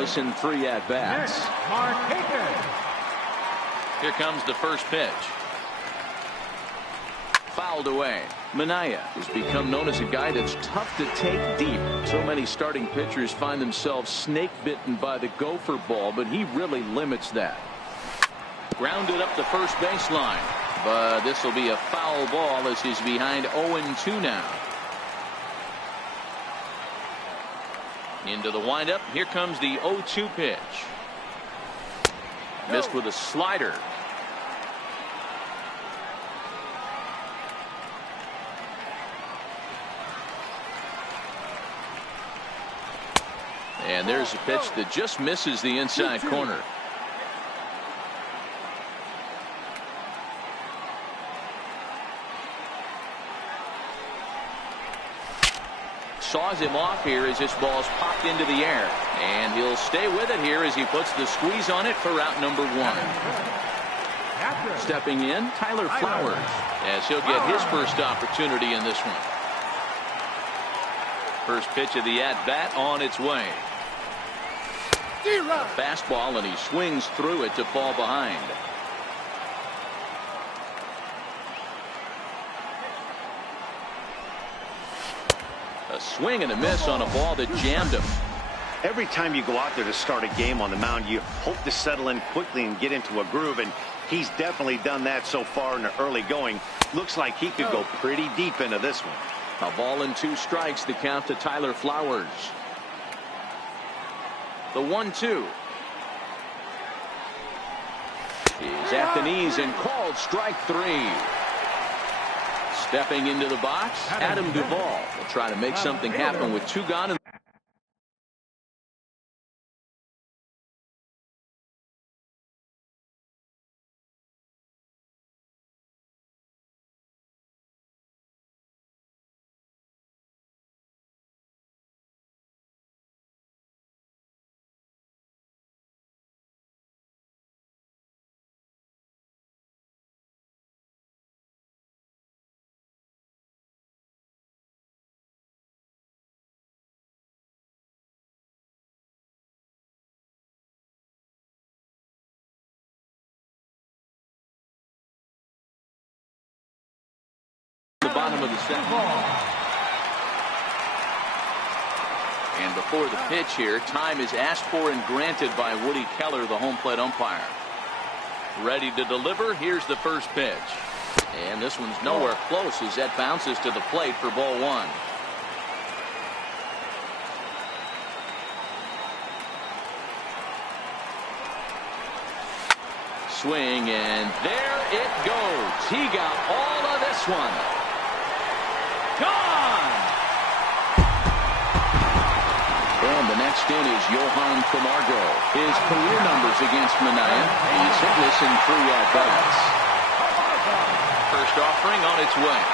scoreless in 3 at-bats. Here comes the first pitch. Fouled away. Minaya has become known as a guy that's tough to take deep. So many starting pitchers find themselves snake bitten by the gopher ball, but he really limits that. Grounded up the first baseline, but this will be a foul ball as he's behind 0-2 now. Into the windup. Here comes the 0-2 pitch. Missed with a slider. And there's a pitch that just misses the inside corner. Saws him off here as this ball's popped into the air. And he'll stay with it here as he puts the squeeze on it for out number 1. Stepping in, Tyler Flowers, as he'll get his first opportunity in this one. First pitch of the at-bat on its way. A fastball, and he swings through it to fall behind. A swing and a miss on a ball that jammed him. Every time you go out there to start a game on the mound, you hope to settle in quickly and get into a groove, and he's definitely done that so far in the early going. Looks like he could go pretty deep into this one. A ball and 2 strikes, the count to Tyler Flowers. The 1-2 is at the knees and called strike 3. Stepping into the box, Adam Duvall will try to make something happen with 2 gone. Bottom of the 7th. And before the pitch here, time is asked for and granted by Woody Keller, the home plate umpire. Ready to deliver. Here's the first pitch. And this one's nowhere close as that bounces to the plate for ball 1. Swing, and there it goes. He got all of this one. Gone! And the next in is Johan Camargo. His career numbers against Minaya. He's hitless in 3 at-bats. First offering on its way.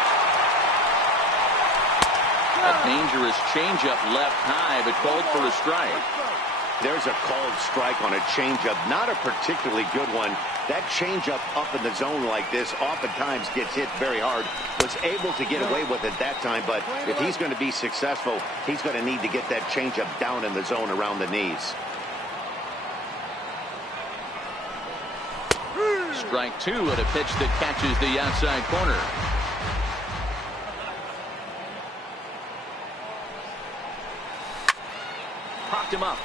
A dangerous changeup left high, but called for a strike. There's a called strike on a changeup, not a particularly good one. That changeup up in the zone like this oftentimes gets hit very hard. Was able to get away with it that time, but if he's going to be successful, he's going to need to get that changeup down in the zone around the knees. Strike 2 at a pitch that catches the outside corner. Popped him up.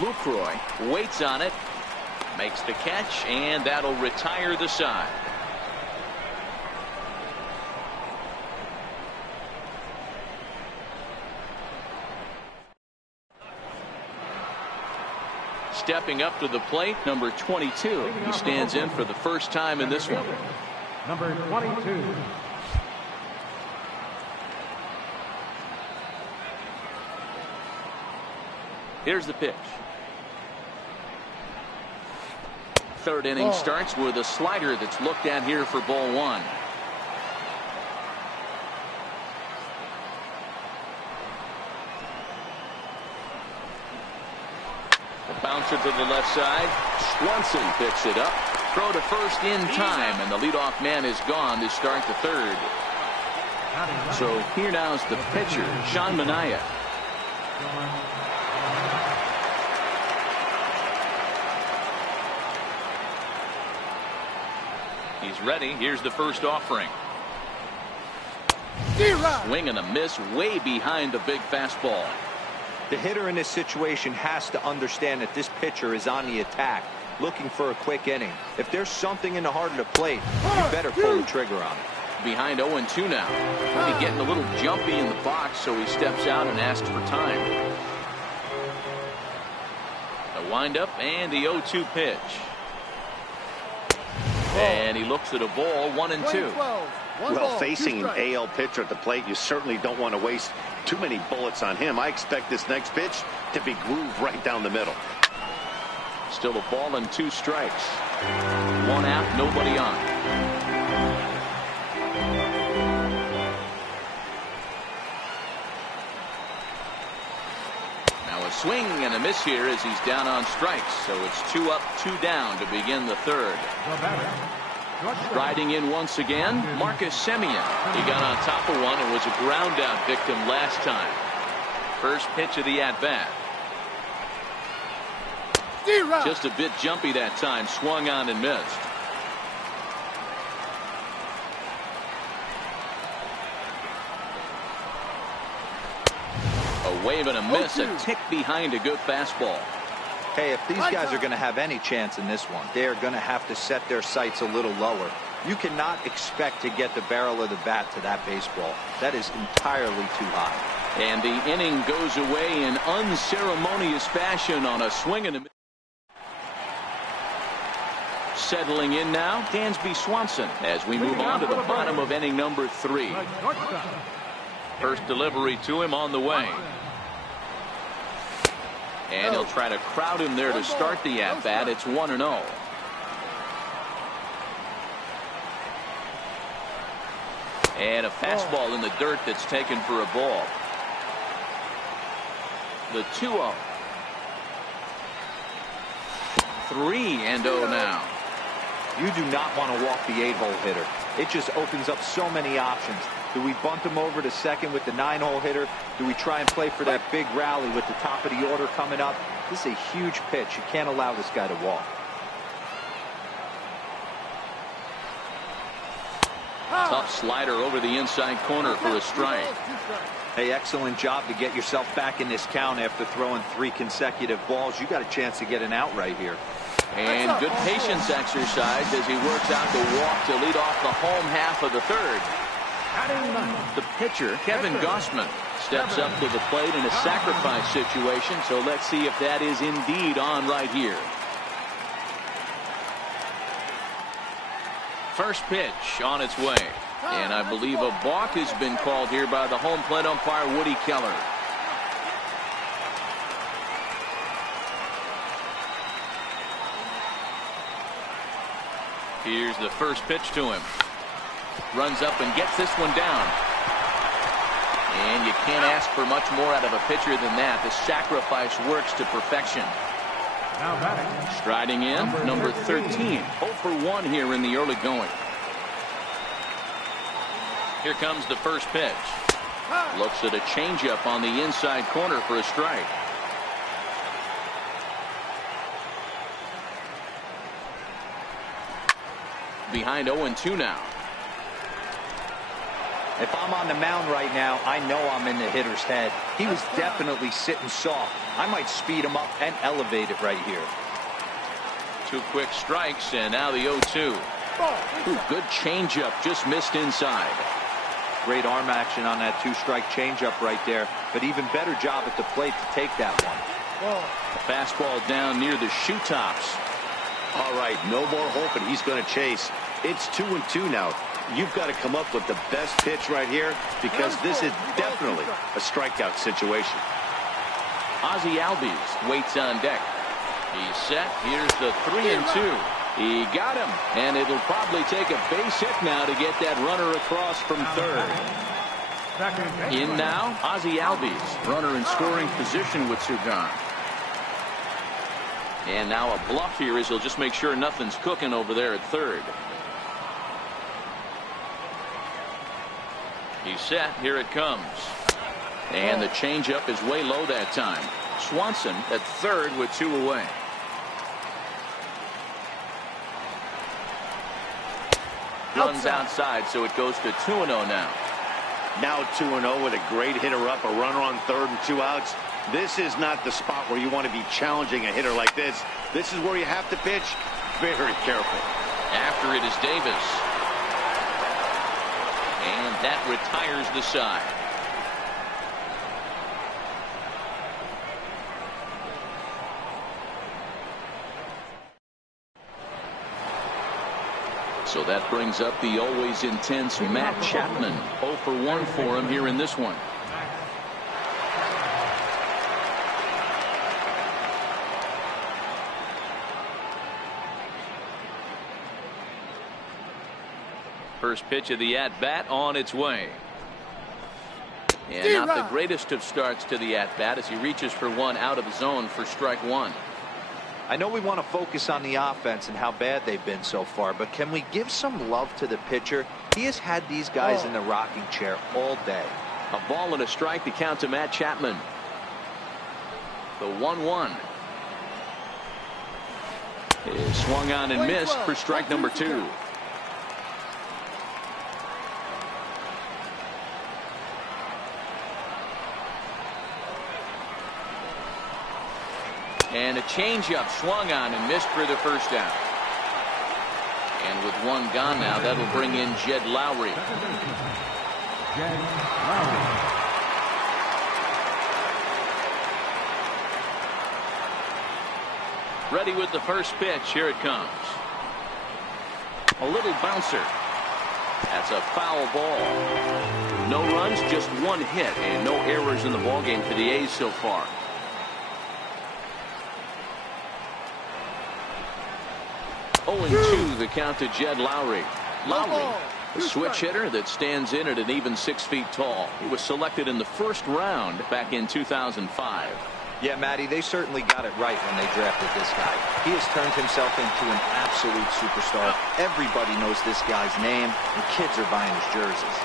Lucroy waits on it, makes the catch, and that'll retire the side. Stepping up to the plate, number 22. He stands in for the first time in this one. Number 22. Here's the pitch. Third inning starts with a slider that's looked at here for ball 1. The bouncer to the left side. Swanson picks it up. Throw to first in time, and the leadoff man is gone to start the 3rd. So here now is the pitcher, Sean Minaya. He's ready. Here's the first offering. Swing and a miss way behind the big fastball. The hitter in this situation has to understand that this pitcher is on the attack, looking for a quick inning. If there's something in the heart of the plate, you better pull the trigger on it. Behind 0-2 now. He's getting a little jumpy in the box, so he steps out and asks for time. The windup and the 0-2 pitch. And he looks at a ball, 1-2. Well, facing an AL pitcher at the plate, you certainly don't want to waste too many bullets on him. I expect this next pitch to be grooved right down the middle. Still a ball and 2 strikes. 1 out, nobody on. Now a swing and a miss here as he's down on strikes. So it's 2 up, 2 down to begin the third. Riding in once again, Marcus Semien. He got on top of one and was a ground out victim last time. First pitch of the at-bat. Just a bit jumpy that time, swung on and missed. A wave and a miss, a tick behind a good fastball. Hey, if these guys are going to have any chance in this one, they're going to have to set their sights a little lower. You cannot expect to get the barrel of the bat to that baseball. That is entirely too high. And the inning goes away in unceremonious fashion on a swing and a miss. Settling in now, Dansby Swanson as we move on to the bottom of inning number 3. First delivery to him on the way. And he'll try to crowd him there to start the at-bat. It's 1-0. And a fastball in the dirt that's taken for a ball. The 2-0. 3-0 now. You do not want to walk the 8-hole hitter. It just opens up so many options. Do we bunt him over to second with the 9-hole hitter? Do we try and play for that big rally with the top of the order coming up? This is a huge pitch. You can't allow this guy to walk. Tough slider over the inside corner for a strike. Hey, excellent job to get yourself back in this count after throwing 3 consecutive balls. You got a chance to get an out right here. And good patience exercise as he works out the walk to lead off the home half of the third. The pitcher, Kevin Gossman, steps up to the plate in a sacrifice situation, so let's see if that is indeed on right here. First pitch on its way, and I believe a balk has been called here by the home plate umpire, Woody Keller. Here's the first pitch to him. Runs up and gets this one down. And you can't ask for much more out of a pitcher than that. The sacrifice works to perfection. Striding in, number 13. 0 for 1 here in the early going. Here comes the first pitch. Looks at a changeup on the inside corner for a strike. Behind 0-2 now. If I'm on the mound right now, I know I'm in the hitter's head. He was definitely sitting soft. I might speed him up and elevate it right here. 2 quick strikes, and now the 0-2. Ooh, good changeup, just missed inside. Great arm action on that 2-strike changeup right there, but even better job at the plate to take that one. Fastball down near the shoe tops. All right, no more hoping he's going to chase. It's 2-2 now. You've got to come up with the best pitch right here because this is definitely a strikeout situation. Ozzie Albies waits on deck. He's set. Here's the 3-2. He got him, and it'll probably take a base hit now to get that runner across from third. In now, Ozzie Albies, runner in scoring position with 2 gone. And now a bluff here as he'll just make sure nothing's cooking over there at third. He's set. Here it comes. And the changeup is way low that time. Swanson at third with 2 away. Runs outside, so it goes to 2-0 now. Now 2-0 with a great hitter up, a runner on third and 2 outs. This is not the spot where you want to be challenging a hitter like this. This is where you have to pitch very careful. After it is Davis. And that retires the side. So that brings up the always intense Matt Chapman. 0 for 1 for him here in this one. First pitch of the at-bat on its way. And not the greatest of starts to the at-bat as he reaches for one out of the zone for strike one. I know we want to focus on the offense and how bad they've been so far, but can we give some love to the pitcher? He has had these guys in the rocking chair all day. A ball and a strike to count to Matt Chapman. The 1-1 is swung on and missed for strike number 2. And a changeup swung on and missed for the first out. And with one gone now, that'll bring in Jed Lowry. Ready with the first pitch. Here it comes. A little bouncer. That's a foul ball. No runs, just one hit, and no errors in the ballgame for the A's so far. 0-2 the count to Jed Lowry. Lowry, a switch hitter that stands in at an even 6 feet tall. He was selected in the first round back in 2005. Yeah, Matty, they certainly got it right when they drafted this guy. He has turned himself into an absolute superstar. Everybody knows this guy's name, and kids are buying his jerseys.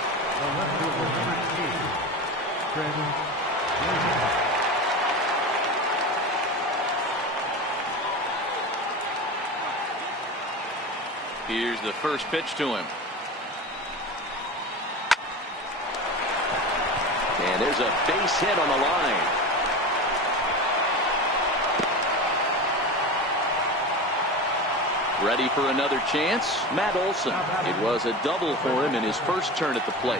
Here's the first pitch to him. And there's a base hit on the line. Ready for another chance? Matt Olson. It was a double for him in his first turn at the plate.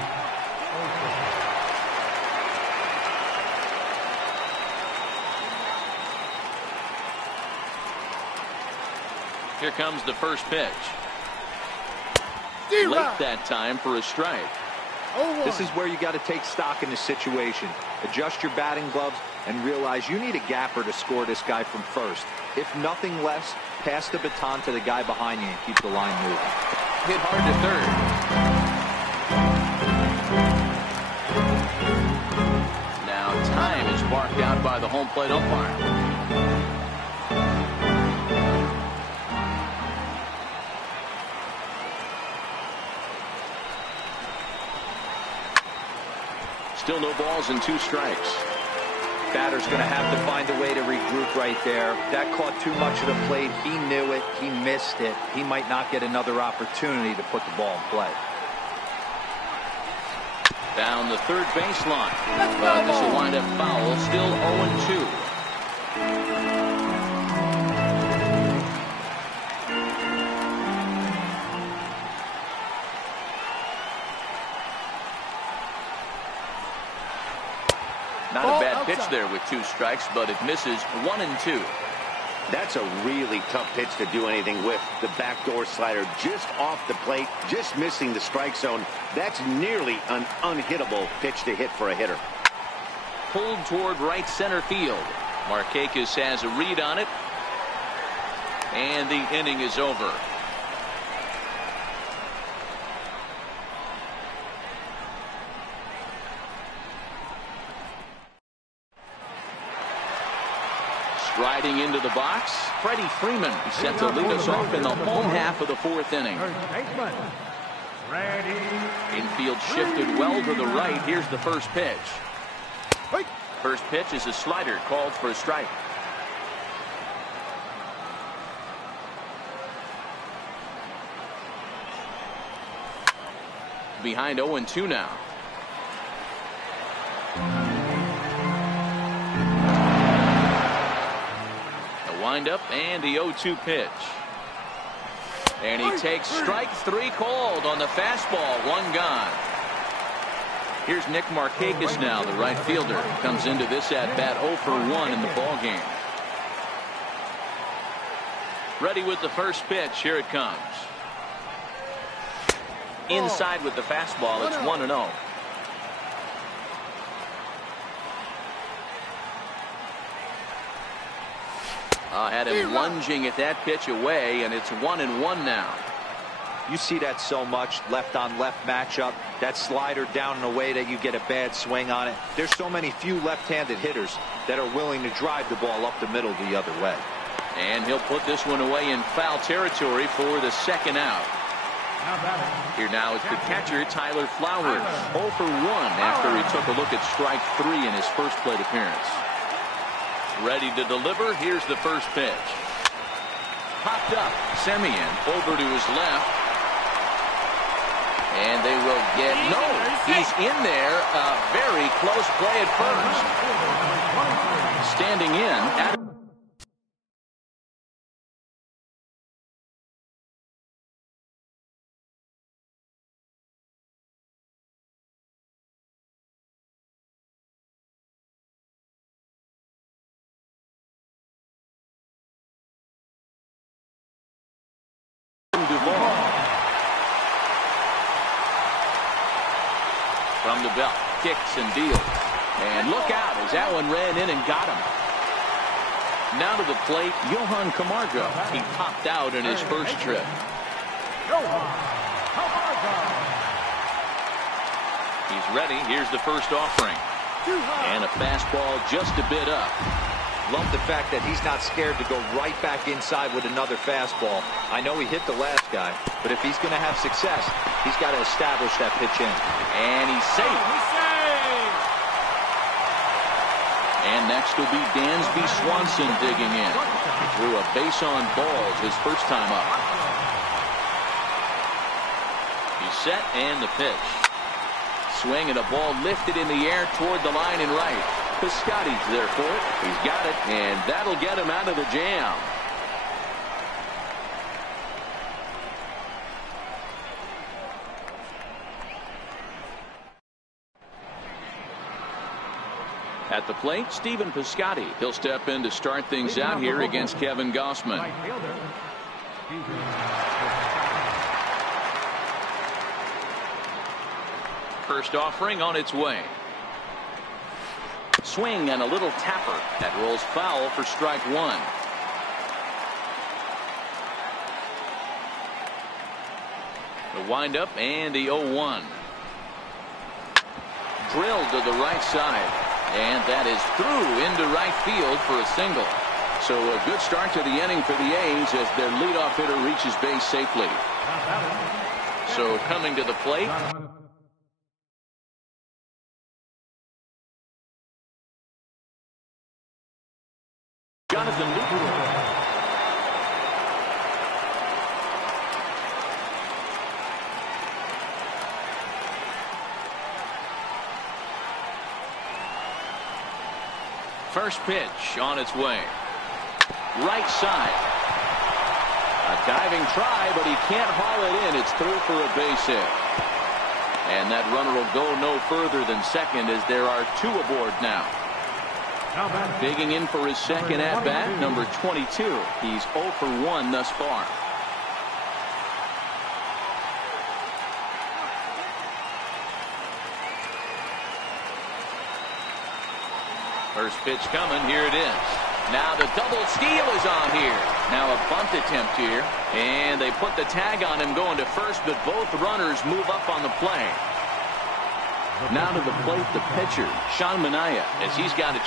Here comes the first pitch. Late that time for a strike. This is where you got to take stock in the situation. Adjust your batting gloves and realize you need a gapper to score this guy from first. If nothing less, pass the baton to the guy behind you and keep the line moving. Hit hard to third. Now time is marked out by the home plate umpire. Still no balls and 2 strikes. Batter's going to have to find a way to regroup right there. That caught too much of the plate. He knew it. He missed it. He might not get another opportunity to put the ball in play. Down the third baseline. But this will wind up foul. Still 0-2. Not a bad pitch there with 2 strikes, but it misses 1-2. That's a really tough pitch to do anything with. The backdoor slider just off the plate, just missing the strike zone. That's nearly an unhittable pitch to hit for a hitter. Pulled toward right center field. Markakis has a read on it. And the inning is over. Riding into the box, Freddie Freeman set to lead us off in the home half of the 4th inning. Infield shifted well to the right. Here's the first pitch. First pitch is a slider called for a strike. behind 0-2 now. The windup and the 0-2 pitch. And he takes strike 3 called on the fastball. 1 gone. Here's Nick Markakis now, the right fielder. Comes into this at-bat 0 for 1 in the ballgame. Ready with the first pitch. Here it comes. Inside with the fastball. It's 1-0. Had him lunging at that pitch away, and it's 1-1 now. You see that so much, left-on-left matchup. That slider down in a way that you get a bad swing on it. There's so many few left-handed hitters that are willing to drive the ball up the middle the other way. And he'll put this one away in foul territory for the second out. Here now is the catcher, Tyler Flowers. 0 for 1 after he took a look at strike 3 in his first plate appearance. Ready to deliver. Here's the first pitch. Popped up. Semien over to his left. And they will get, no, he's in there. A very close play at first. Standing in. From the belt, kicks and deals. And look out as that one ran in and got him. Now to the plate, Johan Camargo. He popped out in his first trip. He's ready. Here's the first offering. And a fastball just a bit up. Love the fact that he's not scared to go right back inside with another fastball. I know he hit the last guy, but if he's going to have success, he's got to establish that pitch in. And he's safe. And next will be Dansby Swanson digging in. He threw a base on balls his first time up. He's set and the pitch. Swing and a ball lifted in the air toward the line and right. Piscotty's there for it. He's got it, and that'll get him out of the jam. At the plate, Stephen Piscotty. He'll step in to start things out here against Kevin Gossman. First offering on its way. Swing and a little tapper. That rolls foul for strike 1. The windup and the 0-1. Drilled to the right side. And that is through into right field for a single. So a good start to the inning for the A's as their leadoff hitter reaches base safely. So coming to the plate. Jonathan Lucas. First pitch on its way. Right side. A diving try, but he can't haul it in. It's through for a base hit. And that runner will go no further than second as there are 2 aboard now. Digging in for his second at-bat, number 22. He's 0 for 1 thus far. First pitch coming. Here it is. Now the double steal is on here. Now a bunt attempt here. And they put the tag on him going to first, but both runners move up on the play. Now to the plate, the pitcher, Sean Manaea, as he's got a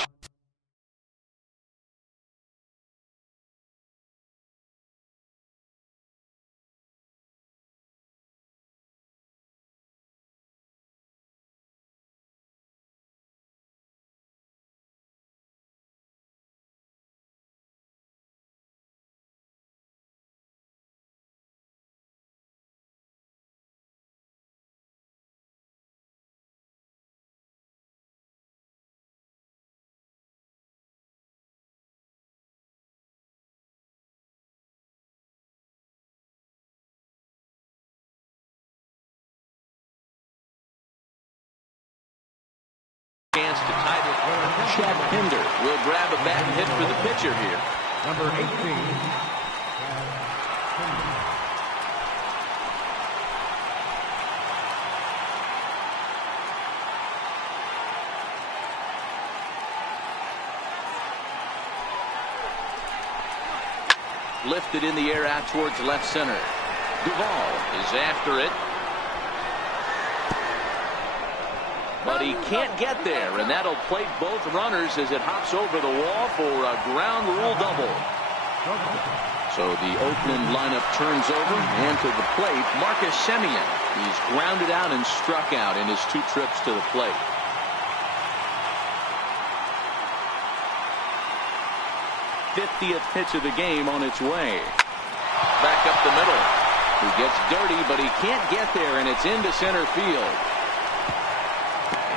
Chance to tie it. Chad Pinder will grab a bat and hit for the pitcher here. Number 18. Lifted in the air out towards left center. Duvall is after it. But he can't get there, and that'll plate both runners as it hops over the wall for a ground rule double. So the Oakland lineup turns over, and to the plate, Marcus Semien. He's grounded out and struck out in his 2 trips to the plate. '50th pitch of the game on its way. Back up the middle. He gets dirty, but he can't get there, and it's into center field.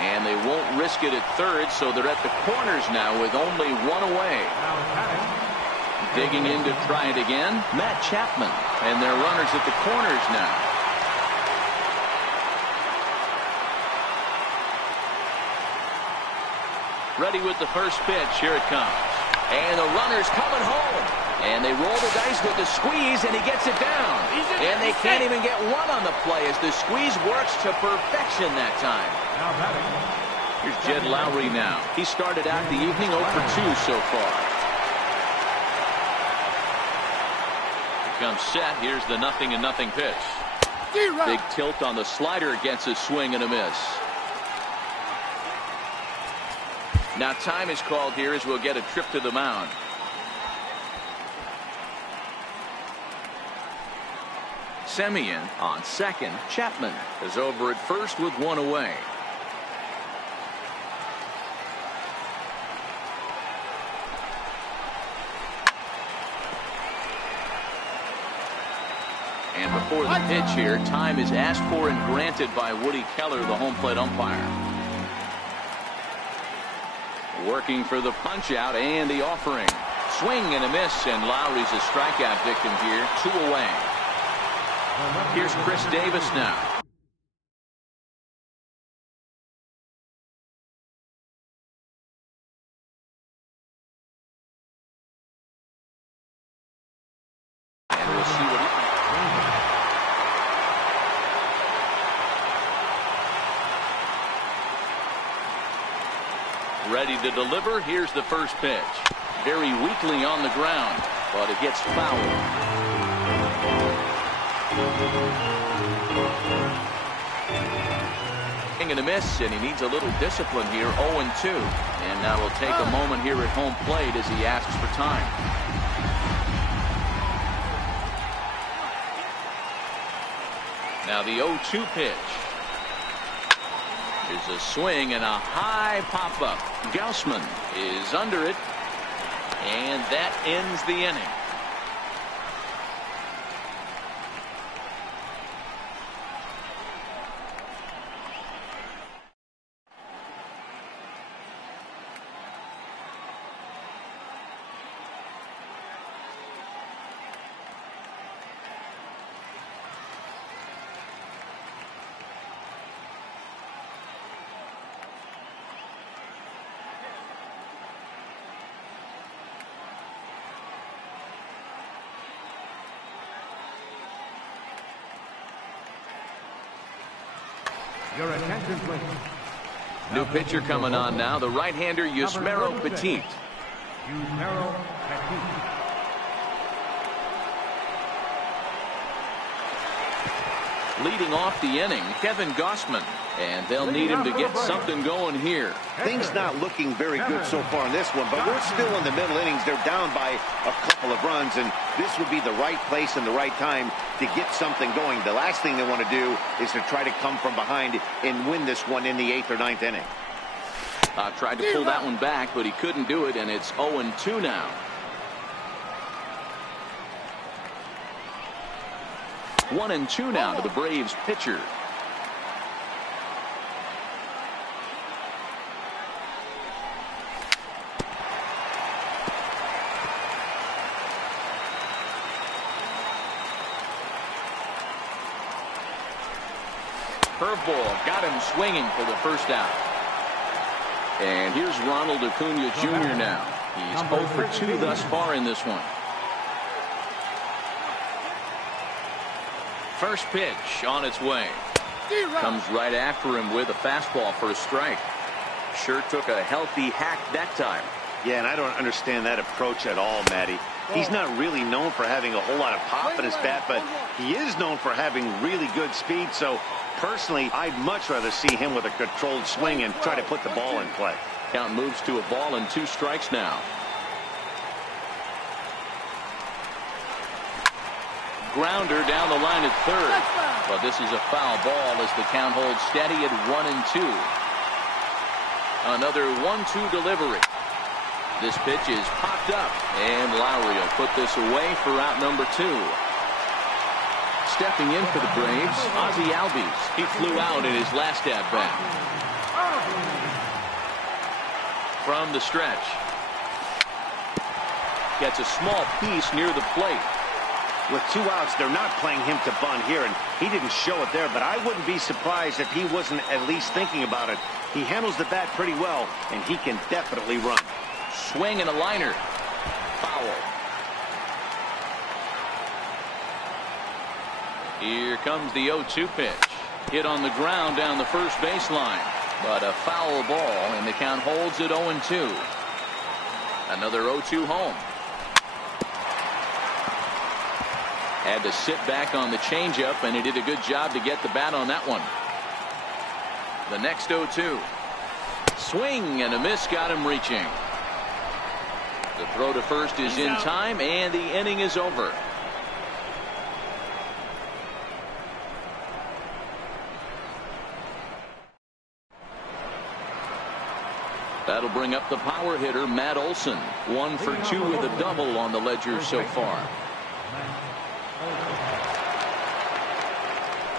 And they won't risk it at third, so they're at the corners now with only 1 away. Digging in to try it again, Matt Chapman. And they're runners at the corners now. Ready with the first pitch. Here it comes. And the runner's coming home. And they roll the dice with the squeeze, and he gets it down. And they can't even get one on the play as the squeeze works to perfection that time. Here's Jed Lowry now. He started out the evening 0 for 2 so far. Here comes set. Here's the 0-0 pitch. Big tilt on the slider, gets a swing and a miss. Now time is called here as we'll get a trip to the mound. Semien on second. Chapman is over at first with 1 away. And before the pitch here, time is asked for and granted by Woody Keller, the home plate umpire. Working for the punch out and the offering. Swing and a miss, and Lowry's a strikeout victim here. 2 away. Here's Chris Davis now. And we'll see what ready to deliver. Here's the first pitch. Very weakly on the ground, but it gets fouled. And a miss, and he needs a little discipline here. 0-2, and that'll take a moment here at home plate as he asks for time. Now the 0-2 pitch. Here's a swing and a high pop-up. Gaussman is under it, and that ends the inning. Your attention, please. New pitcher coming on now, the right-hander Yusmeiro Petit. Yusmeiro Petit. Leading off the inning, Kevin Gaussman, and they'll need him to get something going here. Things not looking very good so far in this one, but we're still in the middle innings. They're down by a couple of runs, and this would be the right place and the right time to get something going. The last thing they want to do is to try to come from behind and win this one in the 8th or 9th inning. Tried to pull that one back, but he couldn't do it, and it's 0-2 now. One and 2 now to the Braves pitcher. Curveball got him swinging for the first out. And here's Ronald Acuna Jr. now. He's 0 for 2 thus far in this one. First pitch on its way. Comes right after him with a fastball for a strike. Sure took a healthy hack that time. Yeah, and I don't understand that approach at all, Matty. He's not really known for having a whole lot of pop in his bat, but he is known for having really good speed. So, personally, I'd much rather see him with a controlled swing and try to put the ball in play. Count moves to a ball and 2 strikes now. Grounder down the line at third. But this is a foul ball as the count holds steady at 1-2. Another 1-2 delivery. This pitch is popped up, and Lowry will put this away for out number 2. Stepping in for the Braves, Ozzie Albies. He flew out in his last at-bat. From the stretch. Gets a small piece near the plate. With 2 outs, they're not playing him to bunt here, and he didn't show it there, but I wouldn't be surprised if he wasn't at least thinking about it. He handles the bat pretty well, and he can definitely run. Swing and a liner. Foul. Here comes the 0-2 pitch. Hit on the ground down the first baseline. But a foul ball, and the count holds at 0-2. Another 0-2 home. Had to sit back on the changeup, and he did a good job to get the bat on that one. The next 0-2. Swing and a miss got him reaching. The throw to first is in time, and the inning is over. That'll bring up the power hitter, Matt Olson. 1 for 2 with a double on the ledger so far.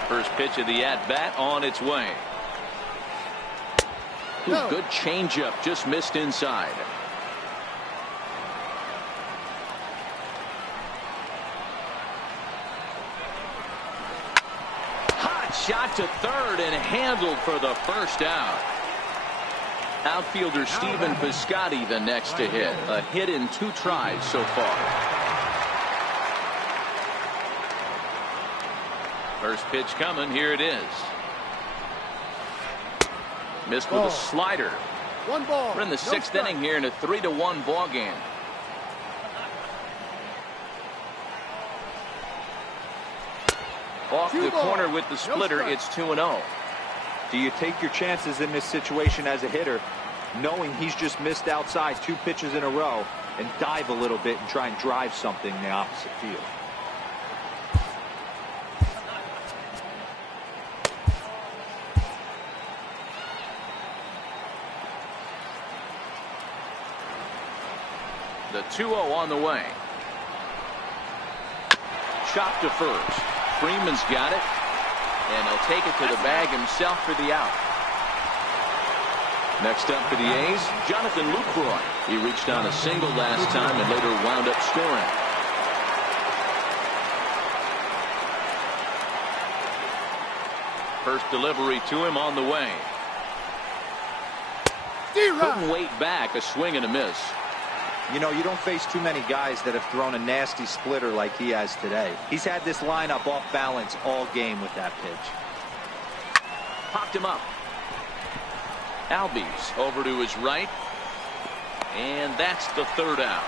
First pitch of the at-bat on its way. Good changeup, just missed inside. Hot shot to third and handled for the first out. Outfielder Stephen Piscotty the next to hit. A hit in 2 tries so far. First pitch coming. Here it is. Missed with a slider. 1 ball. We're in the 6th inning here in a 3-1 ball game. Off the corner with the splitter. It's 2-0. Do you take your chances in this situation as a hitter, knowing he's just missed outside 2 pitches in a row, and dive a little bit and try and drive something in the opposite field? The 2-0 on the way. Chop to first. Freeman's got it. And he'll take it to the bag himself for the out. Next up for the A's, Jonathan Lucroy. He reached on a single last time and later wound up scoring. First delivery to him on the way. Couldn't wait back. A swing and a miss. You know, you don't face too many guys that have thrown a nasty splitter like he has today. He's had this lineup off balance all game with that pitch. Popped him up. Albies over to his right. And that's the 3rd out.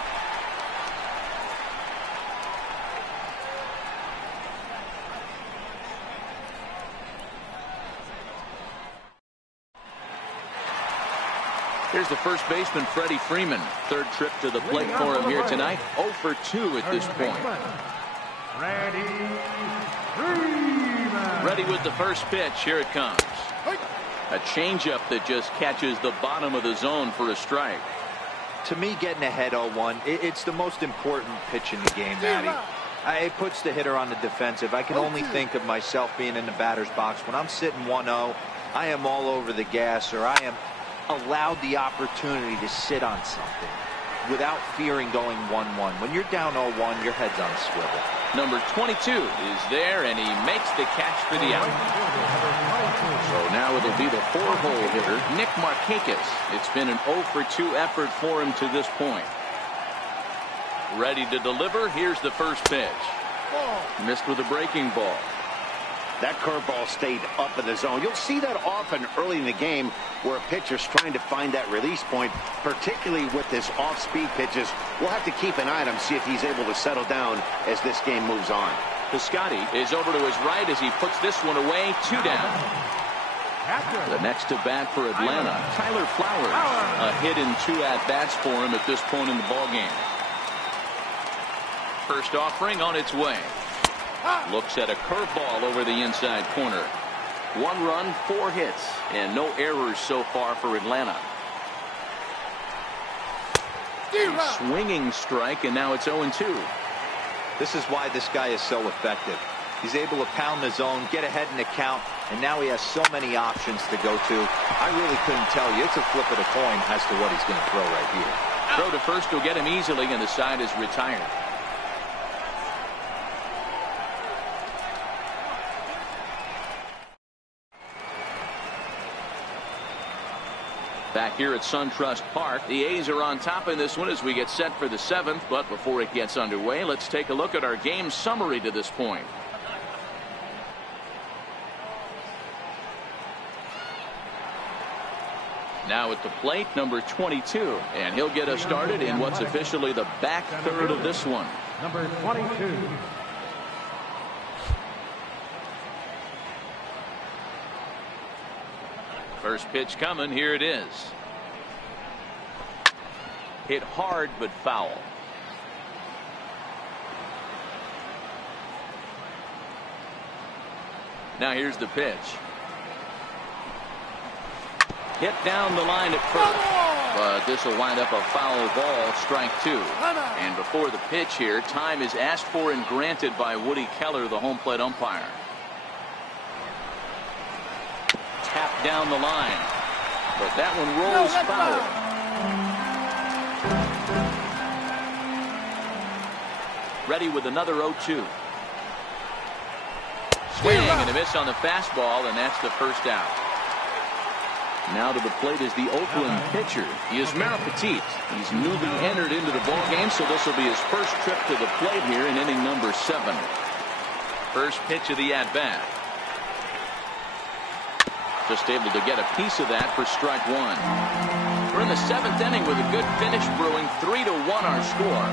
Here's the first baseman, Freddie Freeman. 3rd trip to the plate for him here tonight. 0 for 2 at this point. Ready with the first pitch. Here it comes. A changeup that just catches the bottom of the zone for a strike. To me, getting ahead 0-1, it's the most important pitch in the game, Matty. It puts the hitter on the defensive. I can only think of myself being in the batter's box. When I'm sitting 1-0, I am all over the gas, or I am allowed the opportunity to sit on something. without fearing going 1-1. When you're down 0-1, your head's on a swivel. Number 22 is there, and he makes the catch for the out. So now it'll be the 4-hole hitter, Nick Markakis. It's been an 0-for-2 effort for him to this point. Ready to deliver. Here's the first pitch. Missed with a breaking ball. That curveball stayed up in the zone. You'll see that often early in the game where a pitcher's trying to find that release point, particularly with his off-speed pitches. We'll have to keep an eye on him, see if he's able to settle down as this game moves on. Piscotty is over to his right as he puts this one away. 2 down. The next to bat for Atlanta, Tyler Flowers. A hit in 2 at-bats for him at this point in the ballgame. First offering on its way. Looks at a curveball over the inside corner. 1 run, 4 hits, and no errors so far for Atlanta. Swinging strike, and now it's 0-2. This is why this guy is so effective. He's able to pound the zone, get ahead in the count, and now he has so many options to go to. I really couldn't tell you. It's a flip of the coin as to what he's going to throw right here. Throw to first will get him easily, and the side is retired. Back here at SunTrust Park, the A's are on top in this one as we get set for the 7th. But before it gets underway, let's take a look at our game summary to this point. Now at the plate, number 22, and he'll get us started in what's officially the back third of this one. Number 22. First pitch coming. Here it is. Hit hard but foul. Now here's the pitch. Hit down the line at first, but this will wind up a foul ball. Strike 2. And before the pitch here, time is asked for and granted by Woody Keller, the home plate umpire. Tap down the line, but that one rolls foul. Ready with another 0-2. Swing and a miss on the fastball, and that's the first out. Now to the plate is the Oakland pitcher. He is Petit. He's newly entered into the ballgame, so this will be his first trip to the plate here in inning number 7. First pitch of the at-bat. Just able to get a piece of that for strike 1. We're in the 7th inning with a good finish brewing. 3-1 our score.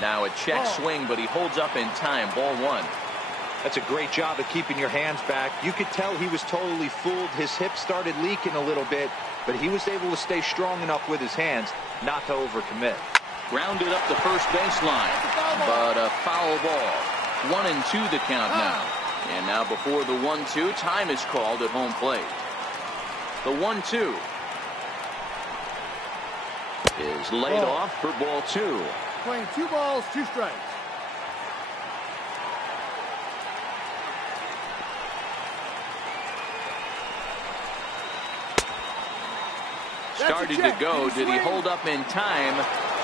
Now a check swing, but he holds up in time. Ball 1. That's a great job of keeping your hands back. You could tell he was totally fooled. His hip started leaking a little bit, but he was able to stay strong enough with his hands not to overcommit. Grounded up the first baseline, but a foul ball. 1-2 the count now. And now before the 1-2, time is called at home plate. The 1-2 is laid off for ball 2. Playing 2 balls, 2 strikes. Started to go. Did he hold up in time?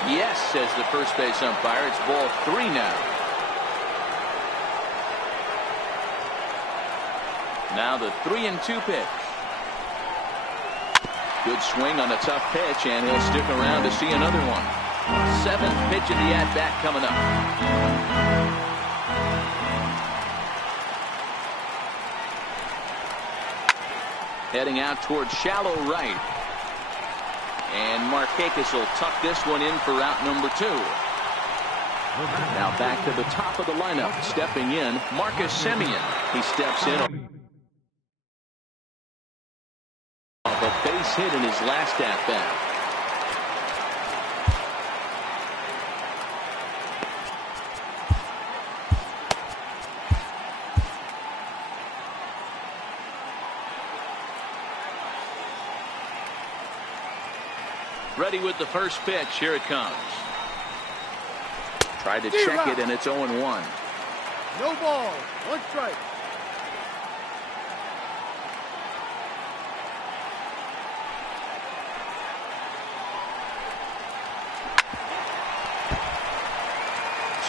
Yes, says the first base umpire. It's ball 3 now. Now the 3-2 pitch. Good swing on a tough pitch, and he'll stick around to see another one. 7th pitch of the at-bat coming up. Heading out towards shallow right. And Markakis will tuck this one in for out number 2. Now back to the top of the lineup. Stepping in, Marcus Semien. He steps in off a base hit in his last at-bat. Ready with the first pitch. Here it comes. Tried to check it, and it's 0-1. No ball. 1 strike.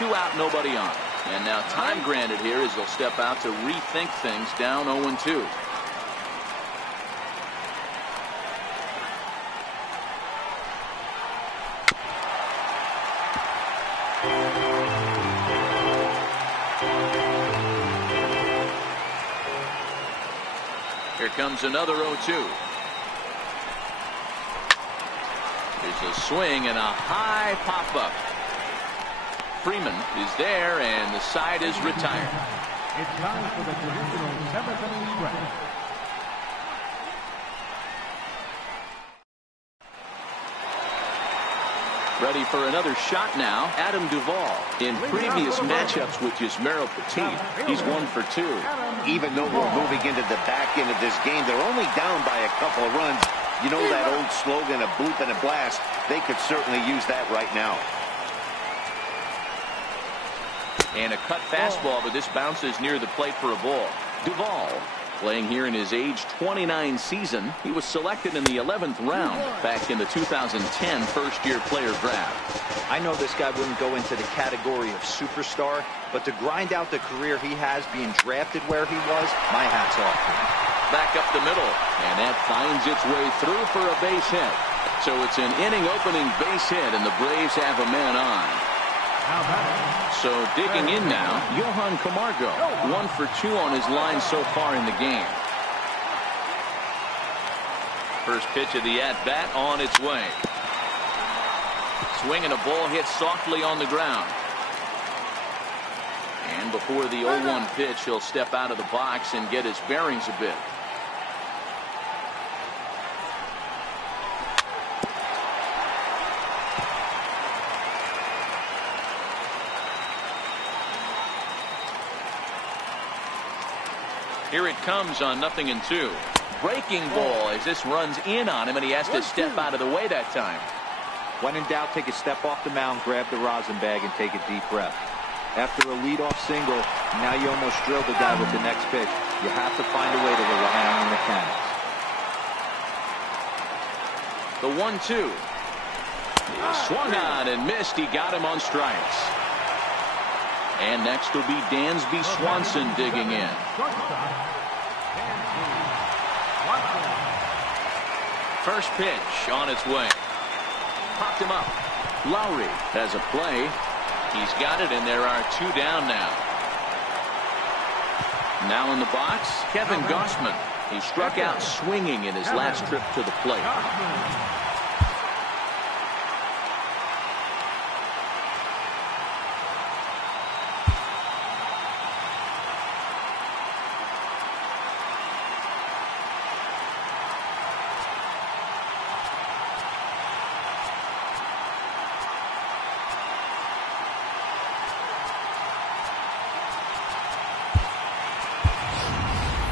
2 out, nobody on. And now time granted here as they'll step out to rethink things, down 0-2. Here comes another 0-2. There's a swing and a high pop-up. Freeman is there, and the side is retired. It's time for the traditional 7th inning stretch. Ready for another shot now, Adam Duvall. In previous matchups with Yusmeiro Petit, he's 1 for 2. Even though we're moving into the back end of this game, they're only down by a couple of runs. You know that old slogan, a boop and a blast? They could certainly use that right now. And a cut fastball, but this bounces near the plate for a ball. Duvall, playing here in his age 29 season, he was selected in the 11th round back in the 2010 first-year player draft. I know this guy wouldn't go into the category of superstar, but to grind out the career he has being drafted where he was, my hat's off to him. Back up the middle, and that finds its way through for a base hit. So it's an inning-opening base hit, and the Braves have a man on. So digging in now, Johan Camargo, 1 for 2 on his line so far in the game. First pitch of the at-bat on its way. Swing and a ball hit softly on the ground. And before the 0-1 pitch, he'll step out of the box and get his bearings a bit. Here it comes on 0-2. Breaking ball as this runs in on him, and he has to step out of the way that time. When in doubt, take a step off the mound, grab the rosin bag, and take a deep breath. After a leadoff single, now you almost drilled the guy with the next pitch. You have to find a way to rely on your mechanics. The 1-2. Swung on and missed. He got him on strikes. And next will be Dansby Swanson digging in. First pitch on its way. Popped him up. Lowry has a play. He's got it, and there are 2 down now. Now in the box, Kevin Gausman. He struck out swinging in his last trip to the plate.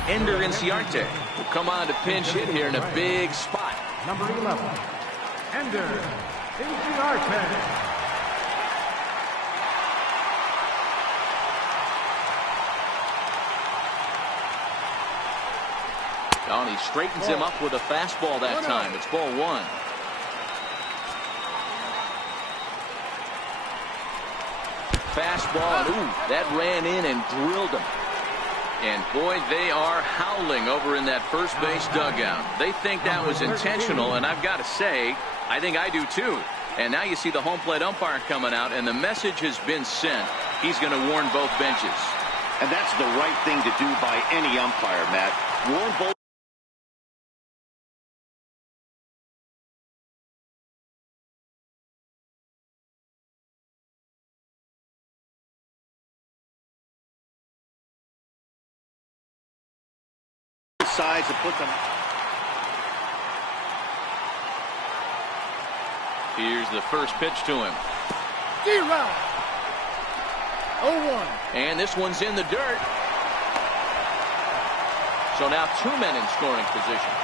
Ender Inciarte will come on to pinch hit here in a big spot. Number 11, Ender Inciarte. Oh, and he straightens him up with a fastball that time. It's ball 1. Fastball, and ooh, that ran in and drilled him. And boy, they are howling over in that first base dugout. They think that was intentional, and I've got to say, I think I do too. And now you see the home plate umpire coming out, and the message has been sent. He's going to warn both benches. And that's the right thing to do by any umpire, Matt. Warn both. Sides and put them. Here's the first pitch to him. D-Round. 0-1. And this one's in the dirt. So now 2 men in scoring position.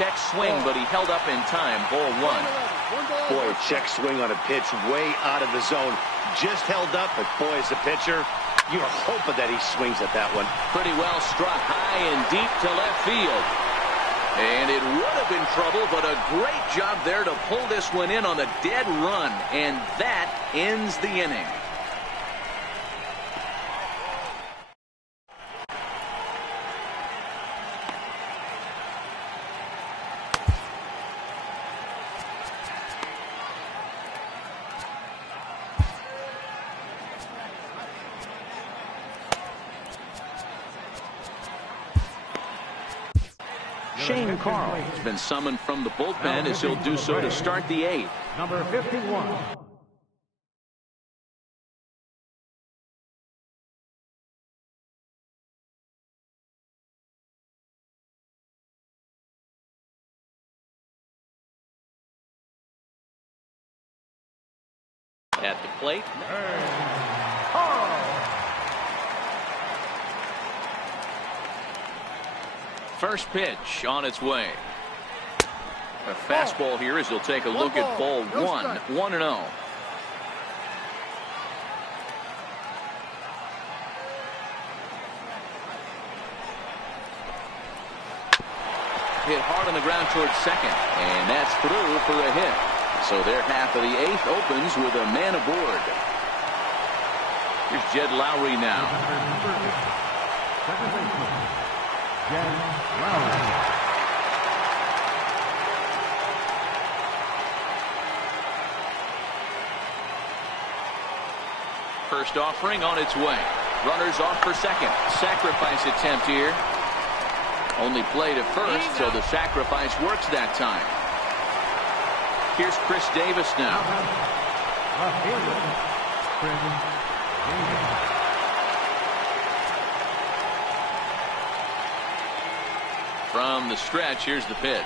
check swing, but he held up in time. Ball one. Boy, a check swing on a pitch way out of the zone. Just held up, but boy, as a pitcher, you're hoping that he swings at that one. Pretty well struck high and deep to left field. And it would have been trouble, but a great job there to pull this one in on the dead run. And that ends the inning. Shane Carl has been summoned from the bullpen as he'll do so to start the eighth. Number 51. At the plate. First pitch on its way. A fastball here as he'll take a look at ball one. 1-0. Hit hard on the ground towards second, and that's through for a hit. So their half of the eighth opens with a man aboard. Here's Jed Lowry now. Second baseman, Jed Lowry. First offering on its way. Runners off for second. Sacrifice attempt here. Only played at first, so the sacrifice works that time. Here's Chris Davis now. From the stretch, here's the pitch.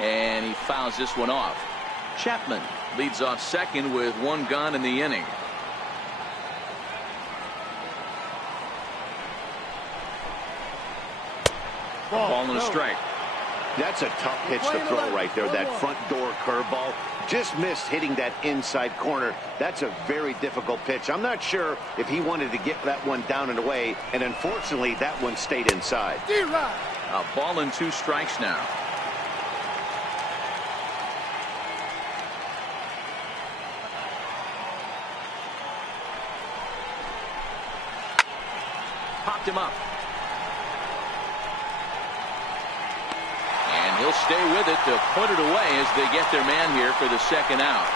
And he fouls this one off. Chapman leads off second with one gone in the inning. Ball and a strike. That's a tough pitch to throw right there. That front door curveball just missed hitting that inside corner. That's a very difficult pitch. I'm not sure if he wanted to get that one down and away, and unfortunately that one stayed inside. A ball and 2 strikes now. Popped him up. And he'll stay with it to put it away as they get their man here for the second out.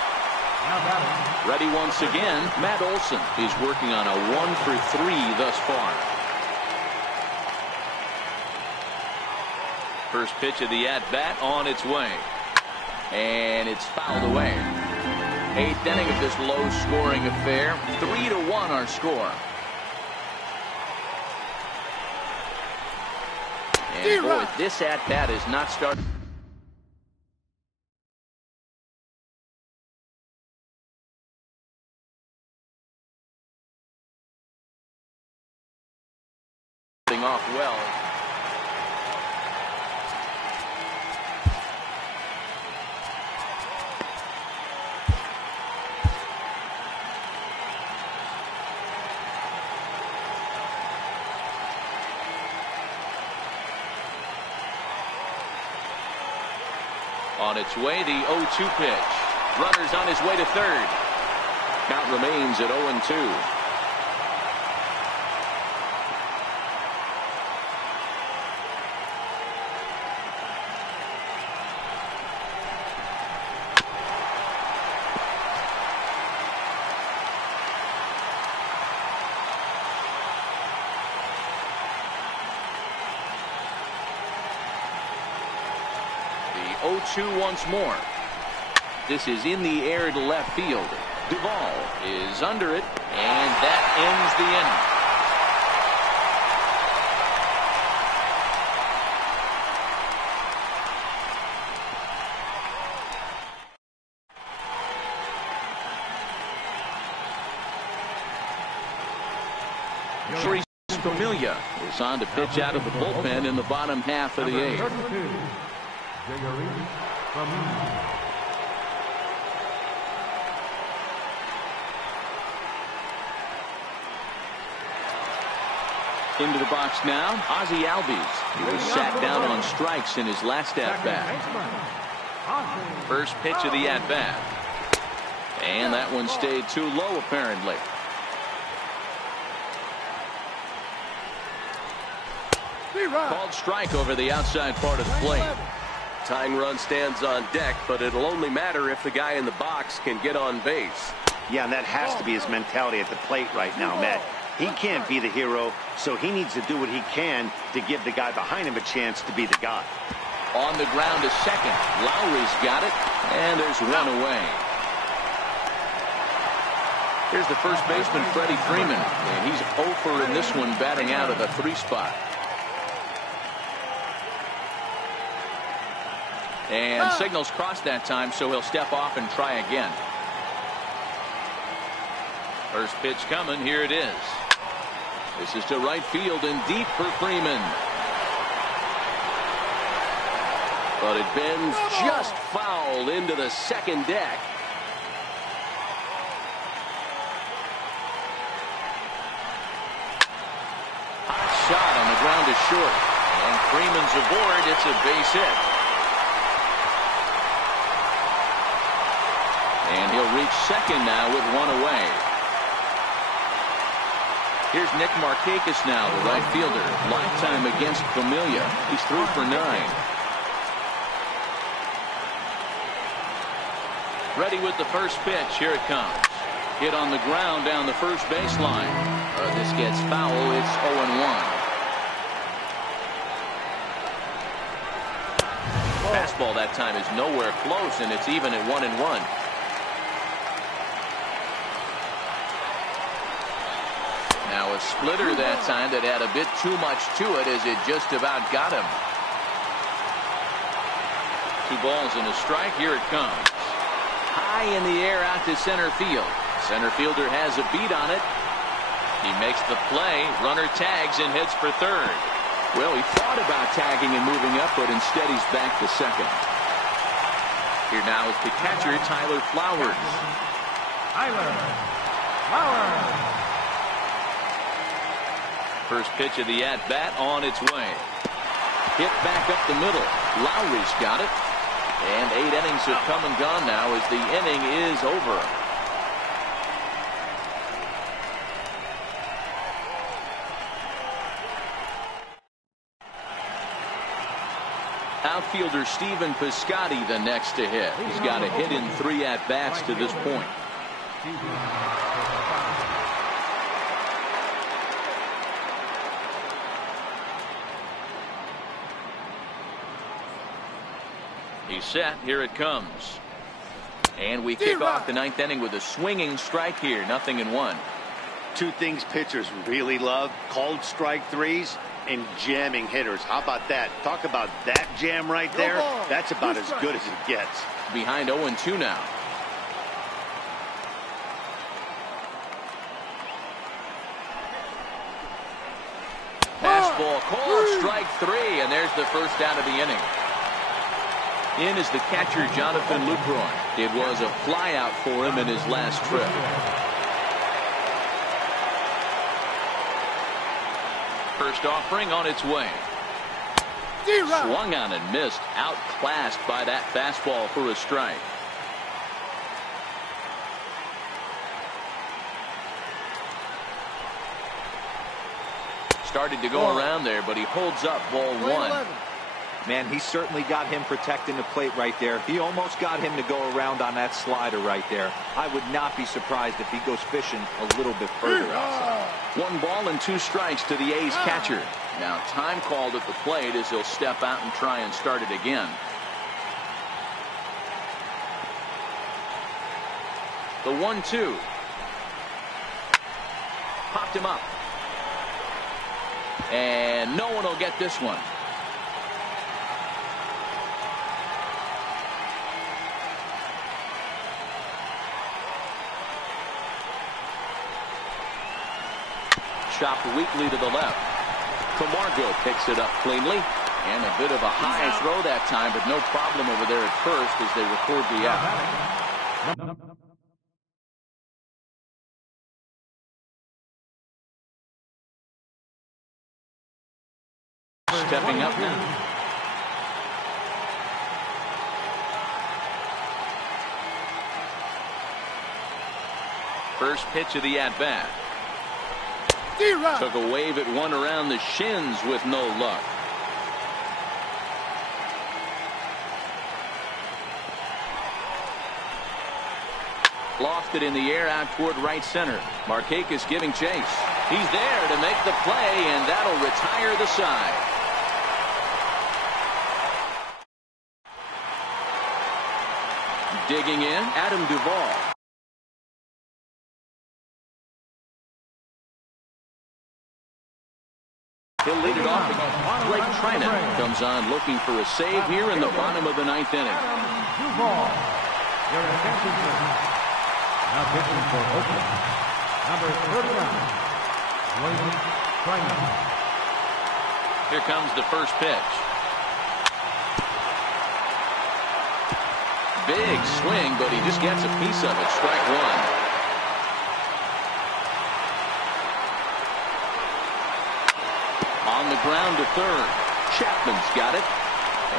Ready once again, Matt Olson. He's working on a 1-for-3 thus far. First pitch of the at-bat on its way. And it's fouled away. 8th inning of this low-scoring affair. 3-1 our score. And boy, this at-bat is not starting off well. On its way, the 0-2 pitch. Runners on his way to third. Count remains at 0-2. The 0-2 once more. This is in the air to left field. Duvall is under it, and that ends the inning. Familia is on to pitch out of the bullpen in the bottom half of the 8th. from India. Into the box now, Ozzie Albies. He was sat down on strikes in his last at-bat. First pitch of the at-bat. And that one stayed too low, apparently. Called strike over the outside part of the plate. Tying run stands on deck, but it'll only matter if the guy in the box can get on base. Yeah, and that has to be his mentality at the plate right now, Matt. He can't be the hero, so he needs to do what he can to give the guy behind him a chance to be the guy. On the ground to second. Lowry's got it, and there's one away. Here's the first baseman, Freddie Freeman, and he's 0 for in this one, batting out of the 3 spot. And signals crossed that time, so he'll step off and try again. First pitch coming. Here it is. This is to right field and deep for Freeman. But it bends just foul into the second deck. Hot shot on the ground is short. And Freeman's aboard. It's a base hit. And he'll reach second now with one away. Here's Nick Markakis now, the right fielder. Lifetime against Familia. He's 3 for 9. Ready with the first pitch. Here it comes. Hit on the ground down the first baseline. This gets foul. It's 0-1. Fastball that time is nowhere close, and it's even at 1-1. Now a splitter that time that had a bit too much to it as it just about got him. 2 balls and a strike. Here it comes. High in the air out to center field. Center fielder has a beat on it. He makes the play. Runner tags and heads for third. Well, he thought about tagging and moving up, but instead he's back to second. Here now is the catcher, Tyler Flowers. First pitch of the at-bat on its way. Hit back up the middle. Lowry's got it. And 8 innings have come and gone now as the inning is over. Outfielder Stephen Piscotty the next to hit. He's got a hit in 3 at-bats to this point. He's set. Here it comes. And we kick off the 9th inning with a swinging strike here. 0-1. 2 things pitchers really love: called strike threes and jamming hitters. How about that? Talk about that jam right there. That's about as good as it gets. Behind 0-2 now. Fastball called strike 3, and there's the first out of the inning. In is the catcher, Jonathan Lucroy. It was a flyout for him in his last trip. First offering on its way. Swung on and missed. Outclassed by that fastball for a strike. Started to go around there, but he holds up ball 1. Man, he certainly got him protecting the plate right there. He almost got him to go around on that slider right there. I would not be surprised if he goes fishing a little bit further outside. 1 ball and 2 strikes to the A's catcher. Now time called at the plate as he'll step out and try and start it again. The 1-2. Popped him up. And no one will get this one. Chopped weakly to the left. Camargo picks it up cleanly. And a bit of a high throw that time, but no problem over there at first as they record the out. Stepping up now. First pitch of the at-bat. Took a wave at one around the shins with no luck. Lofted in the air out toward right center. Markakis giving chase. He's there to make the play, and that'll retire the side. Digging in, Adam Duvall. He'll lead it off again. Blake Trinan comes on looking for a save here in the bottom of the ninth inning. Duvall, your attention, please. Now pitching for Oakland, number 39, Blake Trinan. Here comes the first pitch. Big swing, but he just gets a piece of it. Strike one. On the ground to third. Chapman's got it.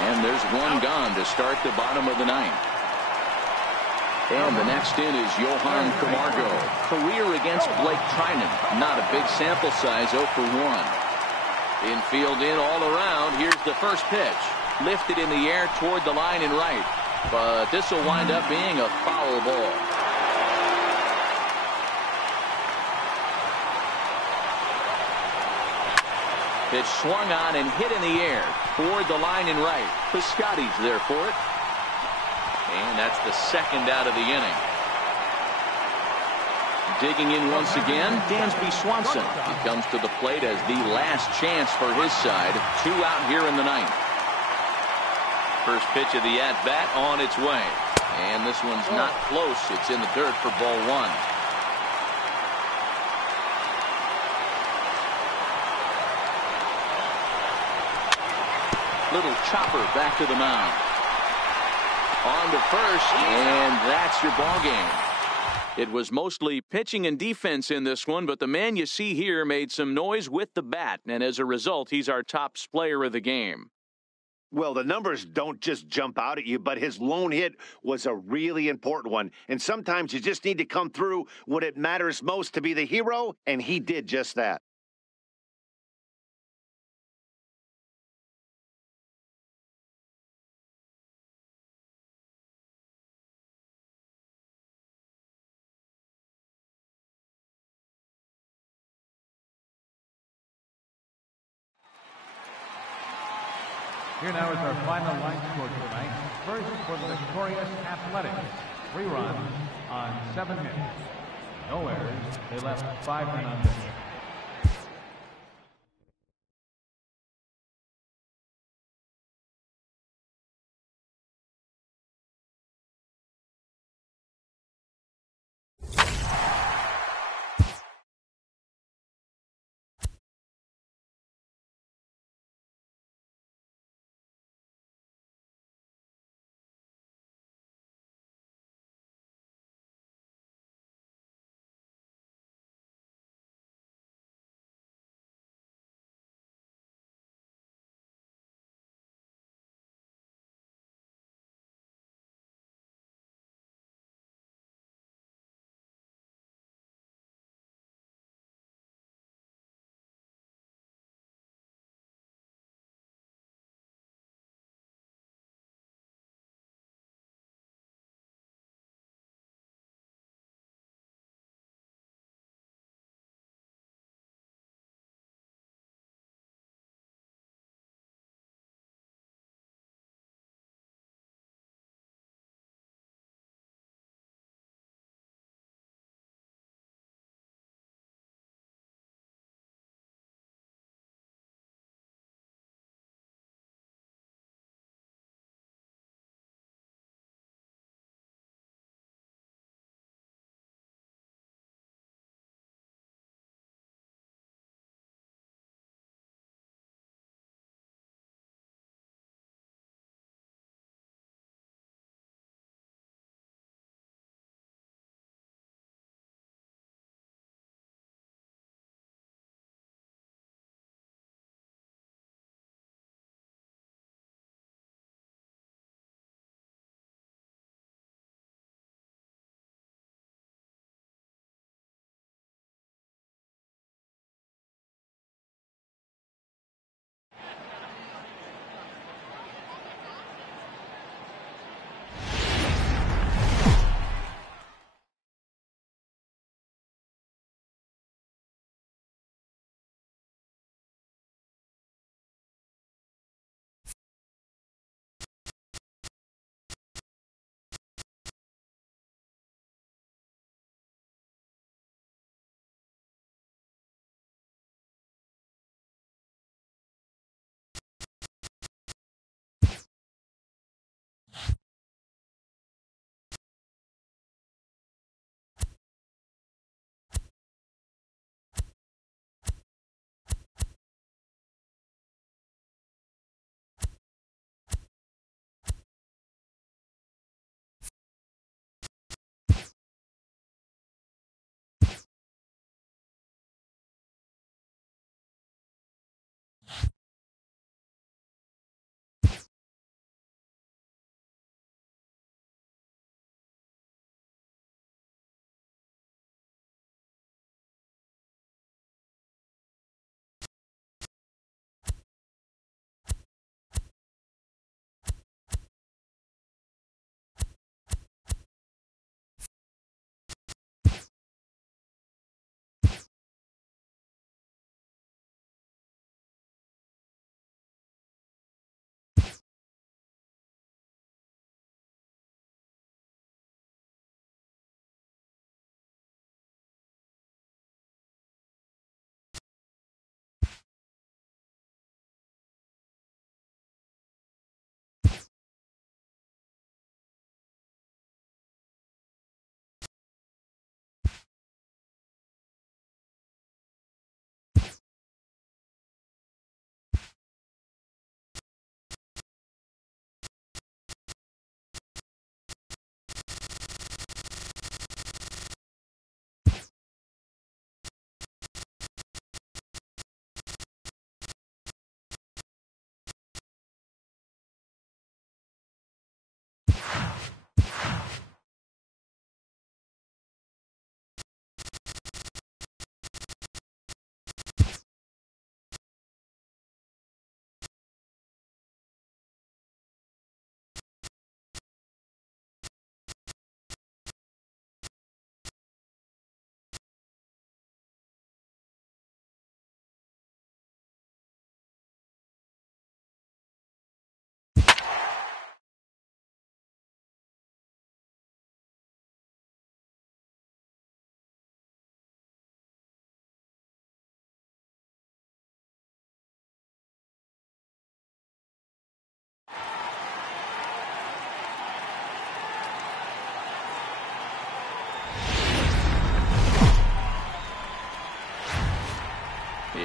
And there's one gone to start the bottom of the ninth. And the next in is Johan Camargo. Career against Blake Trinan. Not a big sample size, 0 for 1. Infield in all around. Here's the first pitch. Lifted in the air toward the line and right. But this will wind up being a foul ball. Pitch swung on and hit in the air toward the line and right. Piscotty's there for it. And that's the second out of the inning. Digging in once again, Dansby Swanson. He comes to the plate as the last chance for his side. 2 out here in the ninth. First pitch of the at-bat on its way. And this one's not close. It's in the dirt for ball one. Little chopper back to the mound. On to first, and that's your ball game. It was mostly pitching and defense in this one, but the man you see here made some noise with the bat, and as a result, he's our top player of the game. Well, the numbers don't just jump out at you, but his lone hit was a really important one. And sometimes you just need to come through when it matters most to be the hero, and he did just that. Here now is our final line score tonight. First for the victorious Athletics. 3 runs on 7 hits. No errors. They left 5 men on base.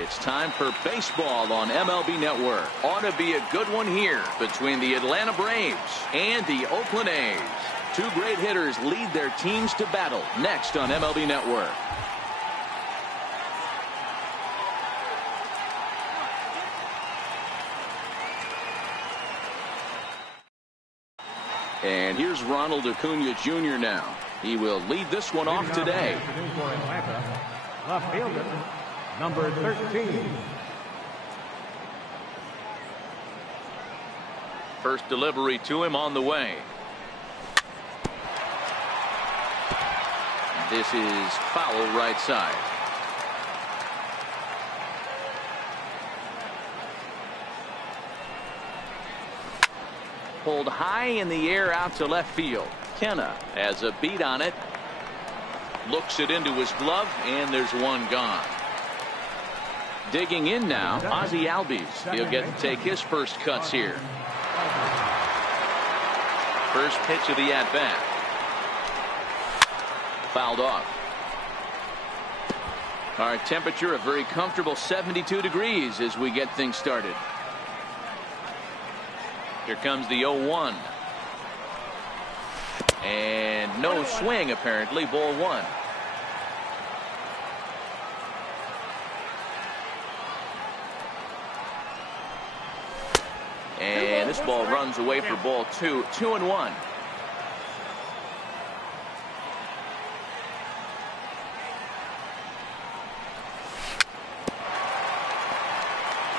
It's time for baseball on MLB Network. Ought to be a good one here between the Atlanta Braves and the Oakland A's. Two great hitters lead their teams to battle next on MLB Network. And here's Ronald Acuna Jr. now. He will lead this one off today. For Atlanta, left fielder, number 13. First delivery to him on the way. This is foul right side. Pulled high in the air out to left field. Kenna has a beat on it. Looks it into his glove, and there's one gone. Digging in now, Ozzie Albies. He'll get to take his first cuts here. First pitch of the at-bat. Fouled off. Our temperature a very comfortable 72 degrees as we get things started. Here comes the 0-1. And no swing, apparently. Ball one. And this ball runs away for ball two. 2-1.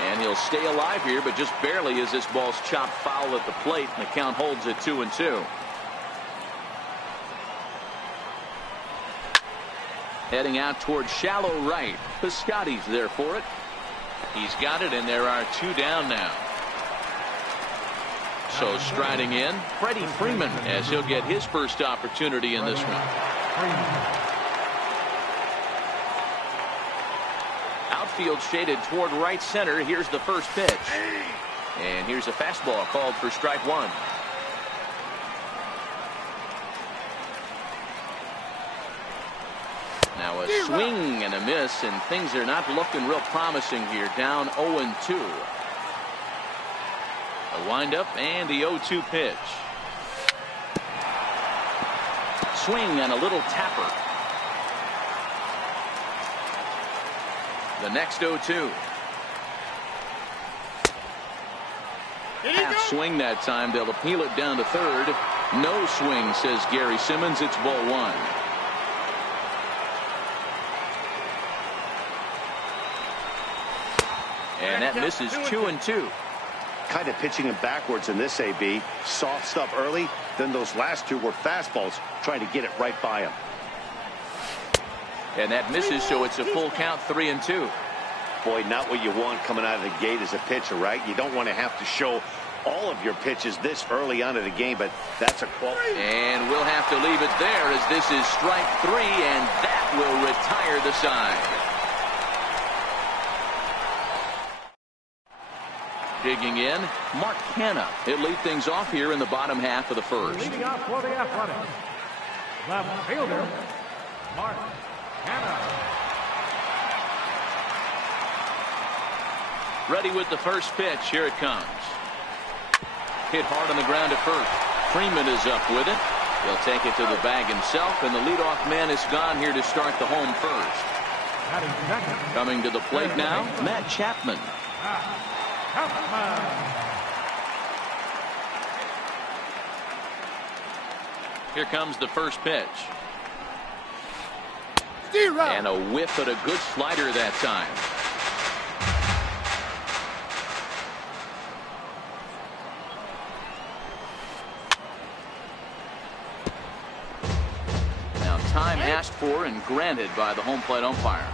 And he'll stay alive here, but just barely as this ball's chopped foul at the plate, and the count holds at 2-2. Heading out towards shallow right. Piscotty's there for it. He's got it, and there are two down now. So striding in, Freddie Freeman, as he'll get his first opportunity in this one. Outfield shaded toward right center. Here's the first pitch. And here's a fastball called for strike one. Now a swing and a miss, and things are not looking real promising here. Down 0-2. A windup and the 0-2 pitch. Swing and a little tapper. The next 0-2. Half swing that time. They'll appeal it down to third. No swing, says Gary Simmons. It's ball one. And that misses 2-2. Kind of pitching him backwards in this AB. Soft stuff early. Then those last two were fastballs, trying to get it right by him. And that misses, so it's a full count, 3-2. Boy, not what you want coming out of the gate as a pitcher, right? You don't want to have to show all of your pitches this early on in the game, but that's a quality. And we'll have to leave it there as this is strike three, and that will retire the side. Digging in, Mark Canha. He'll lead things off here in the bottom half of the first. Leading off for the Athletics, left fielder, Mark Canha. Ready with the first pitch. Here it comes. Hit hard on the ground at first. Freeman is up with it. He'll take it to the bag himself, and the leadoff man is gone here to start the home first. Coming to the plate now, Matt Chapman. Here comes the first pitch. And a whiff at a good slider that time. Now time asked for and granted by the home plate umpire.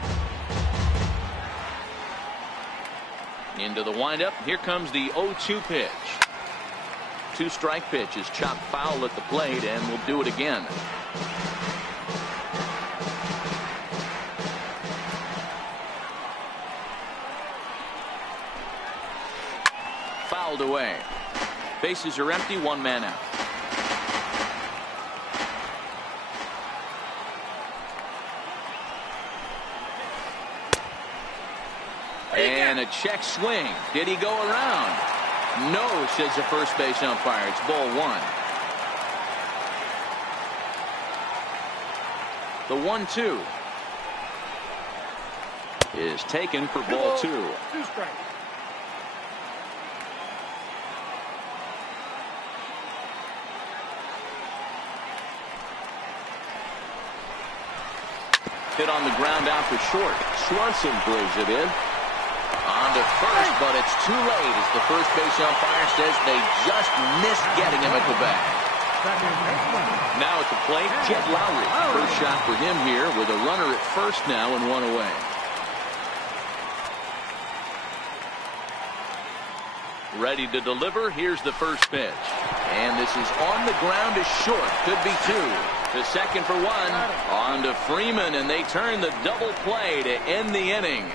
Into the windup. Here comes the 0-2 pitch. Two strike pitch is chopped foul at the plate, and we'll do it again. Fouled away. Bases are empty, one man out. And a check swing. Did he go around? No, says the first base umpire. It's ball one. The 1-2 is taken for ball two. 2 strikes. Hit on the ground out for short. Swanson brings it in. On to first, but it's too late as the first base umpire says they just missed getting him at the bag. Now at the plate, Jed Lowry. First shot for him here with a runner at first now and 1 away. Ready to deliver. Here's the first pitch. And this is on the ground is short. Could be 2. To second for 1. On to Freeman, and they turn the double play to end the inning.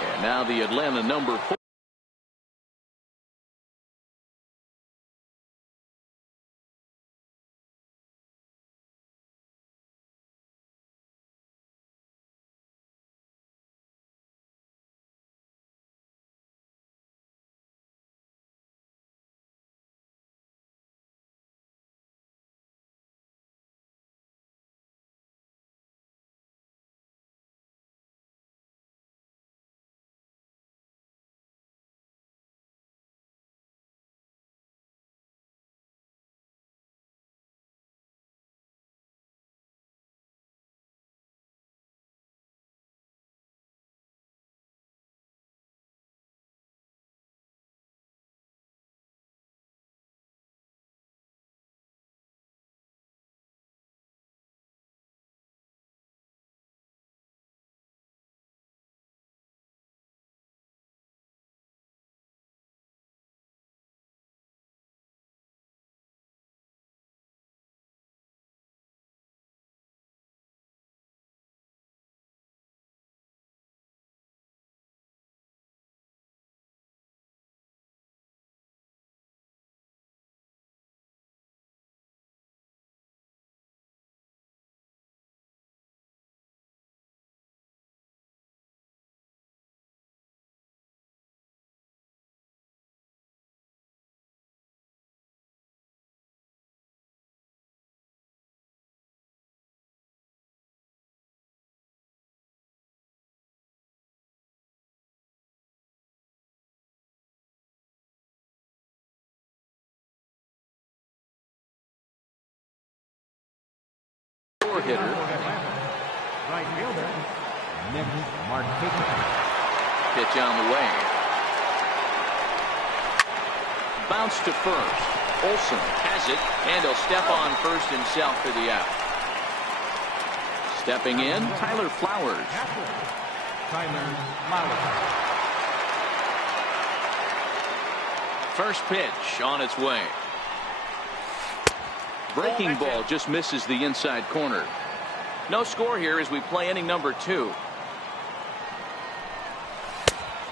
And now the Atlanta number 4. Hitter. Right fielder, Nick Martinez. Pitch on the way. Bounce to first. Olsen has it, and he'll step on first himself for the out. Stepping in, Tyler Flowers. Tyler Flowers. First pitch on its way. Breaking ball just misses the inside corner. No score here as we play inning number 2.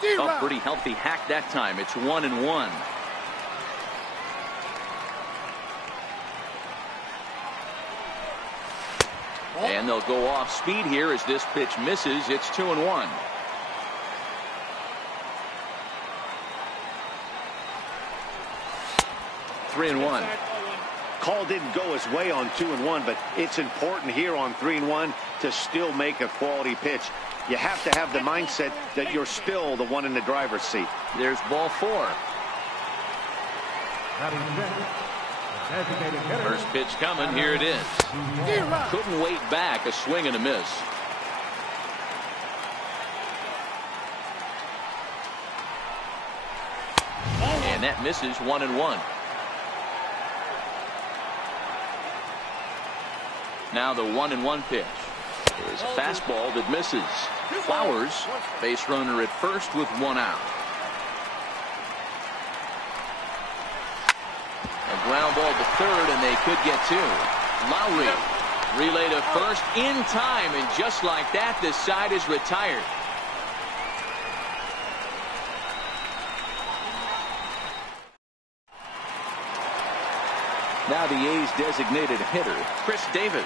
Oh, pretty healthy hack that time. It's 1-1. And they'll go off speed here as this pitch misses. It's 2-1. Three and one. Call didn't go his way on 2-1, but it's important here on 3-1 to still make a quality pitch. You have to have the mindset that you're still the one in the driver's seat. There's ball 4. First pitch coming. Here it is. Couldn't wait back. A swing and a miss. And that misses. 1-1. Now the 1-1 pitch is a fastball that misses. Flowers, base runner at first with 1 out. A ground ball to third, and they could get 2. Lowry, relay to first in time, and just like that, this side is retired. Now the A's designated hitter, Chris Davis,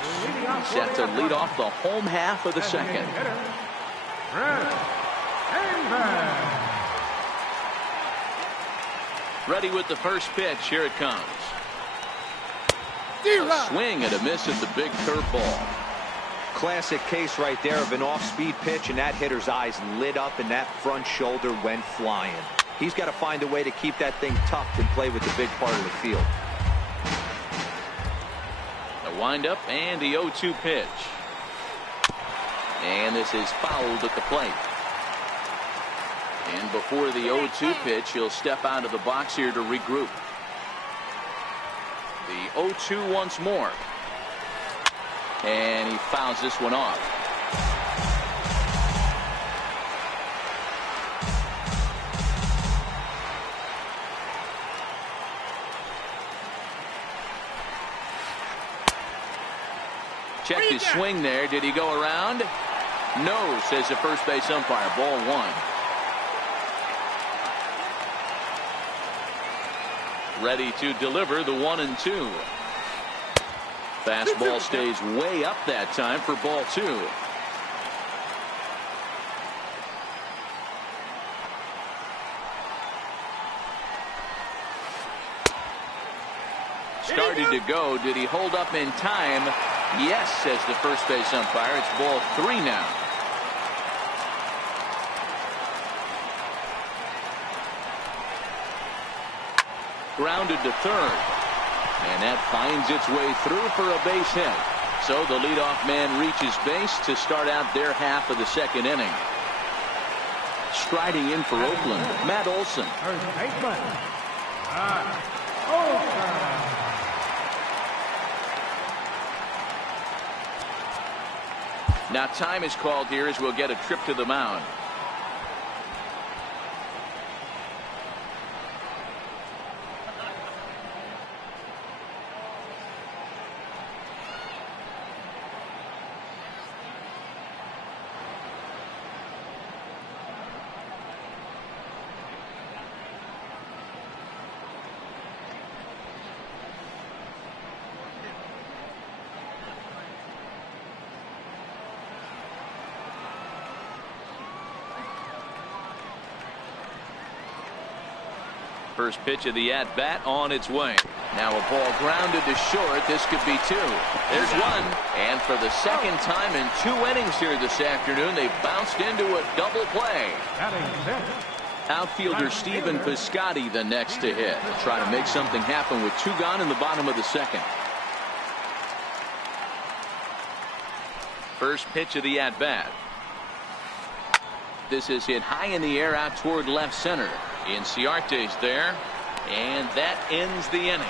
set to lead off the home half of the second. Ready with the first pitch. Here it comes. A swing and a miss at the big curveball. Classic case right there of an off-speed pitch, and that hitter's eyes lit up and that front shoulder went flying. He's got to find a way to keep that thing tucked and play with the big part of the field. The windup and the 0-2 pitch. And this is fouled at the plate. And before the 0-2 pitch, he'll step out of the box here to regroup. The 0-2 once more. And he fouls this one off. Check his swing there. Did he go around? No, says the first base umpire. Ball one. Ready to deliver the 1-2. Fastball stays way up that time for ball two. Started to go. Did he hold up in time? Yes, says the first base umpire. It's ball three now. Grounded to third. And that finds its way through for a base hit. So the leadoff man reaches base to start out their half of the second inning. Striding in for Oakland, Matt Olson. Now time is called here as we'll get a trip to the mound. First pitch of the at-bat on its way. Now a ball grounded to short. This could be two. There's one. And for the second time in 2 innings here this afternoon, they bounced into a double play. Outfielder Stephen Piscotty the next to hit. Try to make something happen with 2 gone in the bottom of the second. First pitch of the at-bat. This is hit high in the air out toward left center. Inciarte's there, and that ends the inning.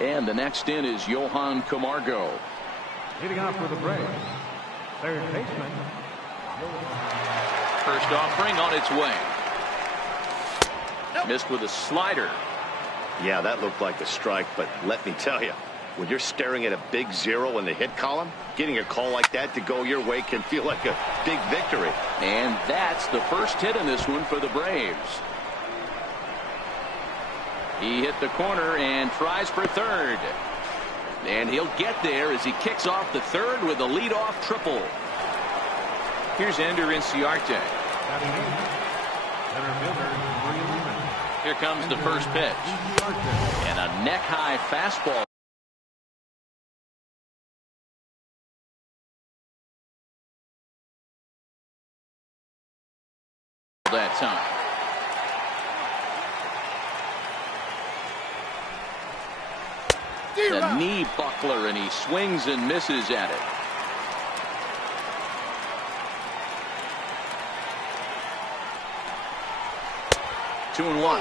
And the next in is Johan Camargo. Leading off for the Braves, third baseman. First offering on its way. Missed with a slider. Yeah, that looked like a strike, but let me tell you, when you're staring at a big 0 in the hit column, getting a call like that to go your way can feel like a big victory. And that's the first hit in this one for the Braves. He hit the corner and tries for third. And he'll get there as he kicks off the third with a leadoff triple. Here's Ender Inciarte. Here comes the first pitch. And a neck-high fastball. That time. The knee buckler, and he swings and misses at it. Two and one.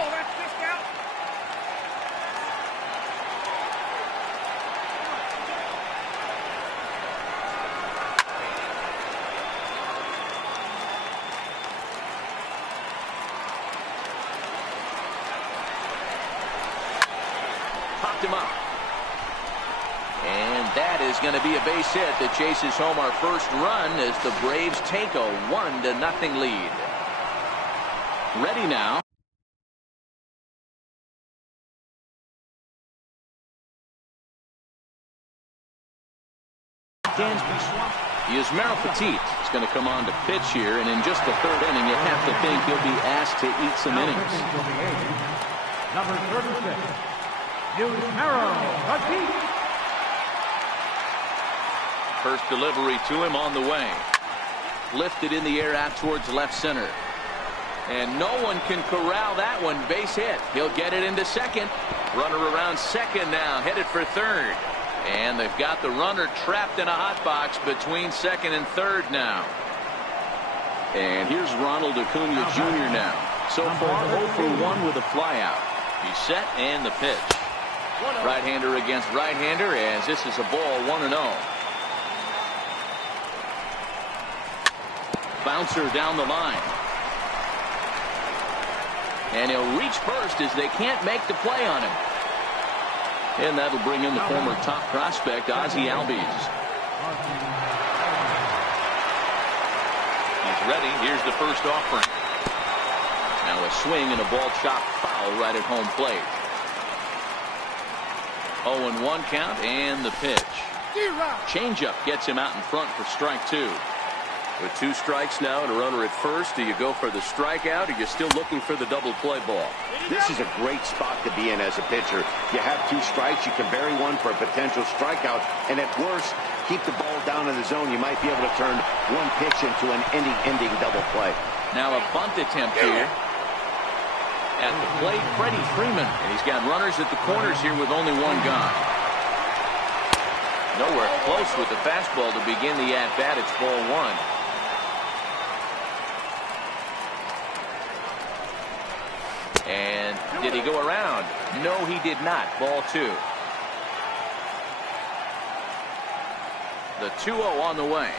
Popped him up. And That is going to be a base hit that chases home our first run as the Braves take a 1-0 lead. Ready now. Dansby swap. Yusmeiro Petit is going to come on to pitch here, and in just the third inning, you have to think he'll be asked to eat some innings. Number 36, Yusmeiro Petit. First delivery to him on the way. Lifted in the air out towards left center. And no one can corral that one. Base hit. He'll get it into second. Runner around second now, headed for third. And they've got the runner trapped in a hot box between second and third now. And here's Ronald Acuna Jr. now. So far 0 for 1 with a flyout. He's set and the pitch. Right-hander against right-hander as this is a ball 1-0. Bouncer down the line. And he'll reach first as they can't make the play on him. And that'll bring in the former top prospect, Ozzie Albies. He's ready. Here's the first offering. Now a swing and a ball chopped foul right at home plate. 0-1 count and the pitch. Changeup gets him out in front for strike 2. With 2 strikes now and a runner at first, do you go for the strikeout or you're still looking for the double play ball? This is a great spot to be in as a pitcher. You have 2 strikes. You can bury one for a potential strikeout. And at worst, keep the ball down in the zone. You might be able to turn one pitch into an ending double play. Now a bunt attempt here. At the plate, Freddie Freeman. And he's got runners at the corners here with only 1 gone. Nowhere close with the fastball to begin the at-bat. It's ball 1. And did he go around? No, he did not. Ball 2. The 2-0 on the way.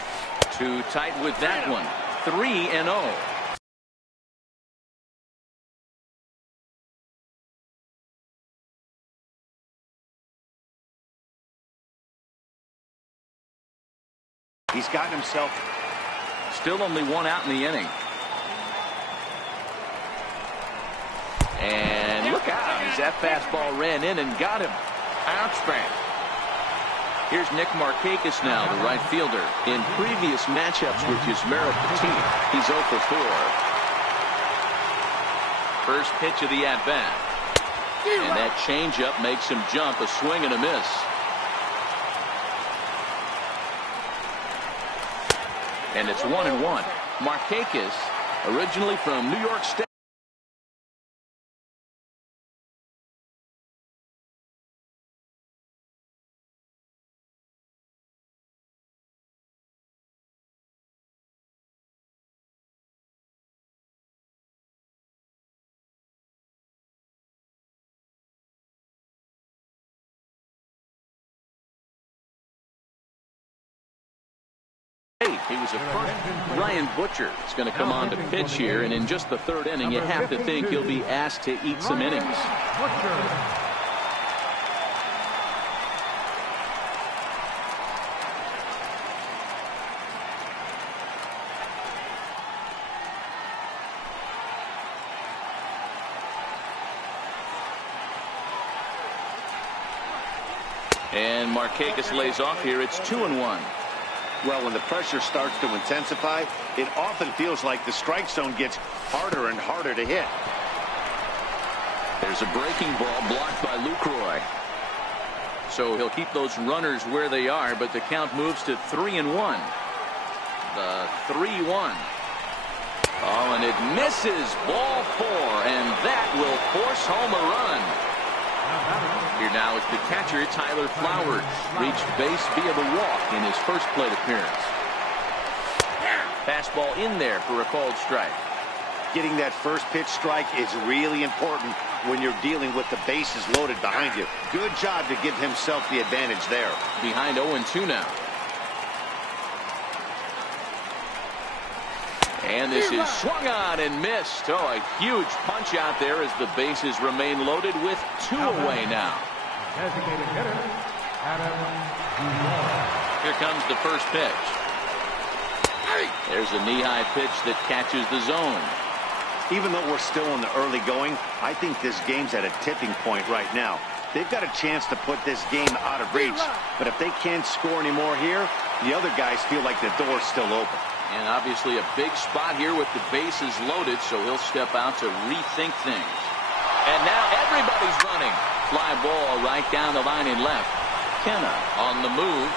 Too tight with that one. 3-0. He's got himself. Still only 1 out in the inning. And look out, as that fastball ran in and got him. Outspan. Here's Nick Markakis now, the right fielder. In previous matchups with Yusmeiro Petit, he's 0 for 4. First pitch of the at-bat. And that changeup makes him jump, a swing and a miss. And it's 1-1. Markakis, originally from New York State. He was a first. Ryan Butcher is going to come on to pitch here, and in just the third inning, you have to think he'll be asked to eat some innings. And Markakis lays off here. It's 2-1. Well, when the pressure starts to intensify, it often feels like the strike zone gets harder and harder to hit. There's a breaking ball blocked by Lucroy. So he'll keep those runners where they are, but the count moves to 3-1. The 3-1. Oh, and it misses. Ball 4, and that will force home a run. Here now is the catcher, Tyler Flowers. Reached base via the walk in his first plate appearance. Fastball in there for a called strike. Getting that first pitch strike is really important when you're dealing with the bases loaded behind you. Good job to give himself the advantage there. Behind 0-2 now. And this is swung on and missed. Oh, a huge punch out there as the bases remain loaded with 2 away now. Designated hitter, Adam Here comes the first pitch. There's a knee-high pitch that catches the zone. Even though we're still in the early going, I think this game's at a tipping point right now. They've got a chance to put this game out of reach, but if they can't score any more here, the other guys feel like the door's still open. And obviously a big spot here with the bases loaded, so he'll step out to rethink things. And now everybody's running. Fly ball right down the line in left. Kenna on the move.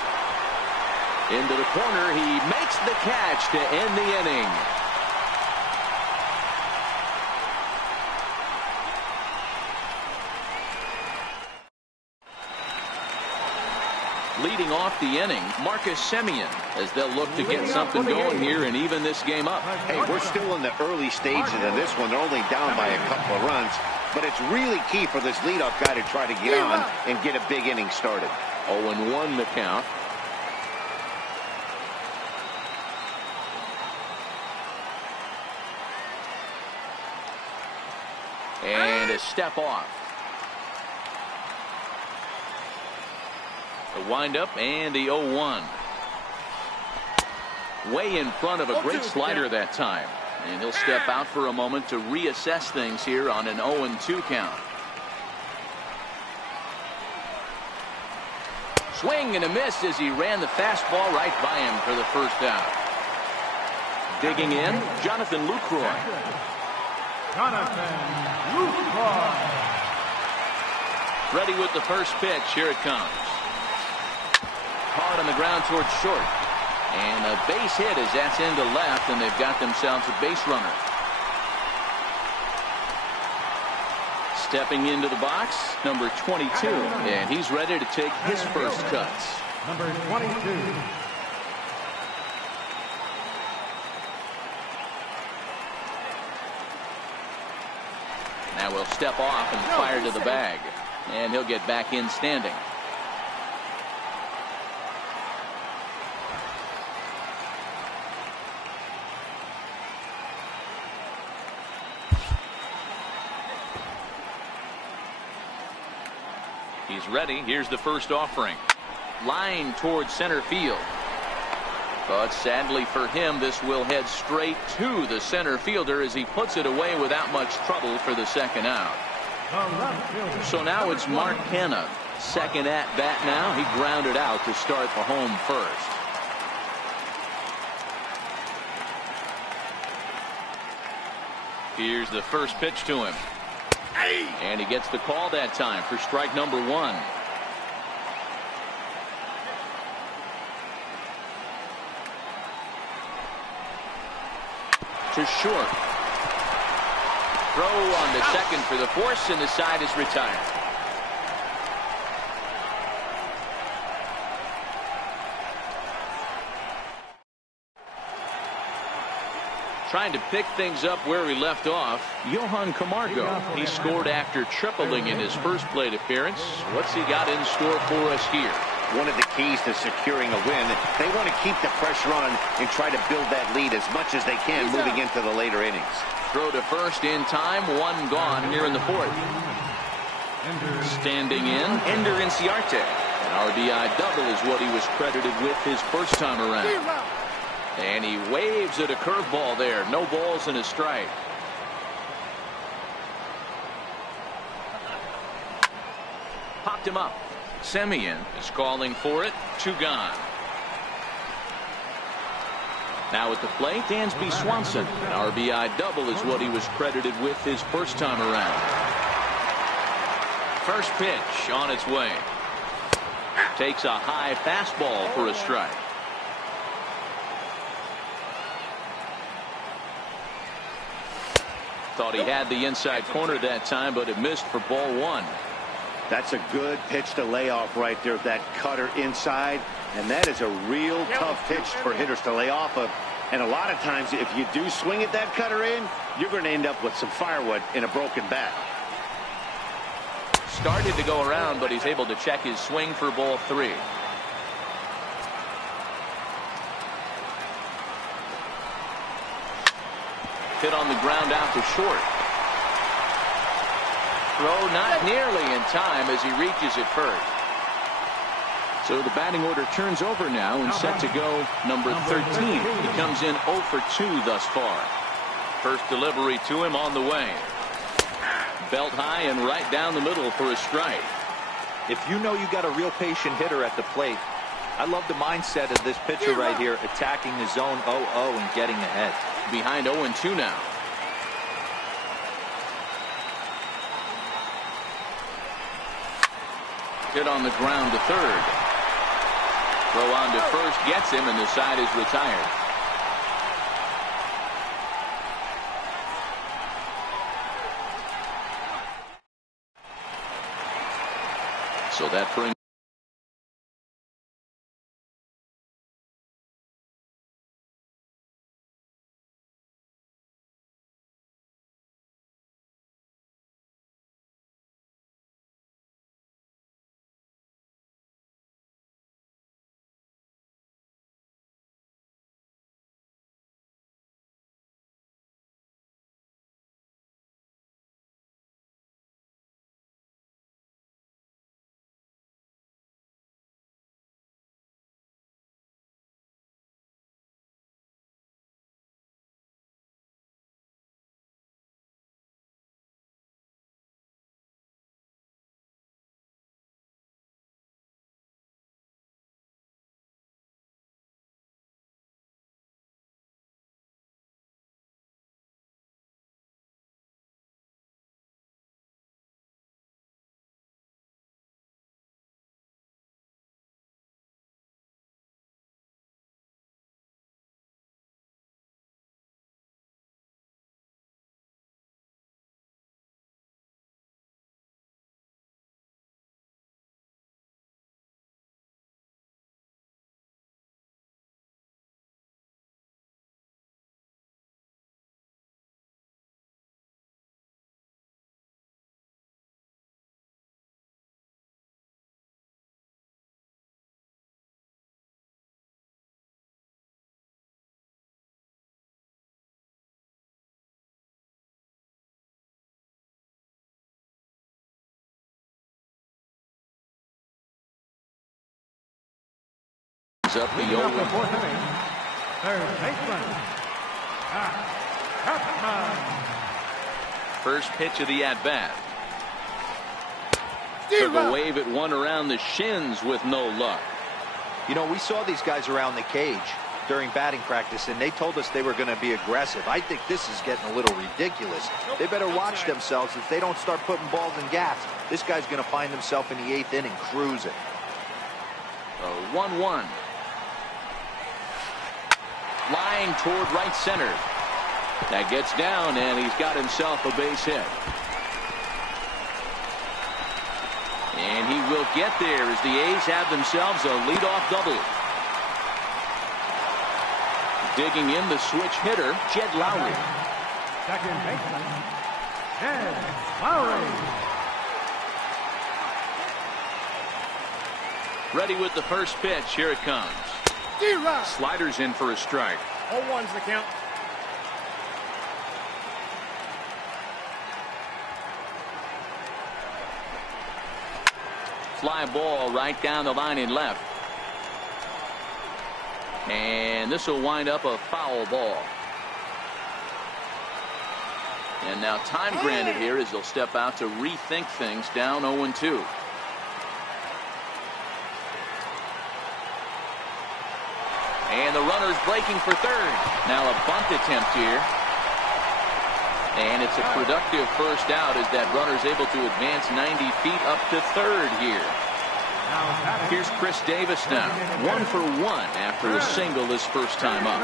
Into the corner, he makes the catch to end the inning. Leading off the inning, Marcus Semien, as they'll look to get something going here and even this game up. Hey, we're still in the early stages of this one. They're only down by a couple of runs, but it's really key for this leadoff guy to try to get on and get a big inning started. 0-1 the count. And a step off. The windup and the 0-1. Way in front of a great slider that time. And he'll step out for a moment to reassess things here on an 0-2 count. Swing and a miss as he ran the fastball right by him for the first out. Digging in, Jonathan Lucroy. Jonathan Lucroy. Ready with the first pitch. Here it comes. Hard on the ground towards short. And a base hit as that's into left, and they've got themselves a base runner. Stepping into the box, number 22, and he's ready to take his first cuts. Number 22. Now we'll step off and fire to the bag, and he'll get back in standing. He's ready. Here's the first offering. Line towards center field. But sadly for him, this will head straight to the center fielder as he puts it away without much trouble for the second out. So now it's Mark Kenna. Second at bat now. He grounded out to start the home first. Here's the first pitch to him. And he gets the call that time for strike number 1. To short. Throw on the second for the force, and the side is retired. Trying to pick things up where he left off, Johan Camargo. He scored after tripling in his first plate appearance. What's he got in store for us here? One of the keys to securing a win, they want to keep the pressure on and try to build that lead as much as they can moving into the later innings. Throw to first in time, one gone here in the fourth. Standing in, Ender Inciarte. An RBI double is what he was credited with his first time around. And he waves at a curveball there. No balls and a strike. Popped him up. Semien is calling for it. 2 gone. Now at the plate, Dansby Swanson. An RBI double is what he was credited with his first time around. First pitch on its way. Takes a high fastball for a strike. Thought he had the inside corner that time, but it missed for ball 1. That's a good pitch to lay off right there. That cutter inside, and that is a real tough pitch for hitters to lay off of. And a lot of times, if you do swing at that cutter in, you're going to end up with some firewood in a broken bat. Started to go around, but he's able to check his swing for ball 3. Hit on the ground out to short. Throw not nearly in time as he reaches it first. So the batting order turns over now and set to go number 13. He comes in 0 for 2 thus far. First delivery to him on the way. Belt high and right down the middle for a strike. If you know you got a real patient hitter at the plate, I love the mindset of this pitcher right here, attacking the zone 0-0 and getting ahead. Behind 0-2 now. Hit on the ground to third. Throw on to first gets him, and the side is retired. So that brings up the 0. Third baseman, First pitch of the at-bat. Took a wave at one around the shins with no luck. You know, we saw these guys around the cage during batting practice, and they told us they were going to be aggressive. I think this is getting a little ridiculous. They better watch themselves. If they don't start putting balls in gaps, this guy's going to find himself in the 8th inning cruising. 1-1. Flying toward right center. That gets down, and he's got himself a base hit. And he will get there as the A's have themselves a leadoff double. Digging in the switch hitter, Jed Lowry. second baseman, Jed Lowry. Ready with the first pitch. Here it comes. Sliders in for a strike. 0-1's the count. Fly ball right down the line in left. And this will wind up a foul ball. And now time granted here as they'll step out to rethink things down 0-2. And the runner's breaking for third. Now a bunt attempt here. And it's a productive first out as that runner's able to advance 90 feet up to third here. Here's Chris Davis now. 1 for 1 after a single this first time up.